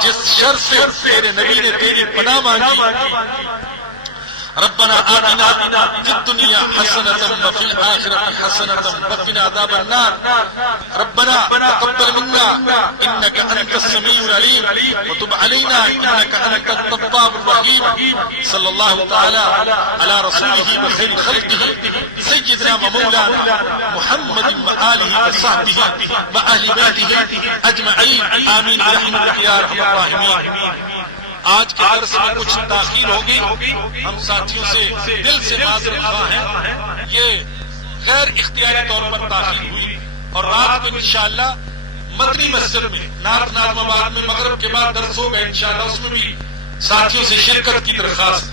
جس شر سے تیرے نبی نے تیری پناہ مانگی۔ ربنا آتنا في الدنيا حسنة وفي الآخرة حسنة وقنا عذاب النار ربنا تقبل منا إنك أنت السميع العليم وتب علينا إنك أنت التواب الرحيم صلى الله تعالى على رسوله وخير خلقه سيدنا ومولانا محمد وآله وصحبه وأهل بيته أجمعين آمين برحمتك يا أرحم الراحمين۔ آج کے درس میں کچھ تاخیر ہوگی، ہم ساتھیوں سے دل سے معذرت خواہ ہیں، یہ غیر اختیاری طور پر تاخیر ہوئی، اور رات کو انشاءاللہ مدنی مسجد میں نعت آباد میں مغرب کے بعد درس ہوگا انشاءاللہ، اس میں بھی ساتھیوں سے شرکت کی درخواست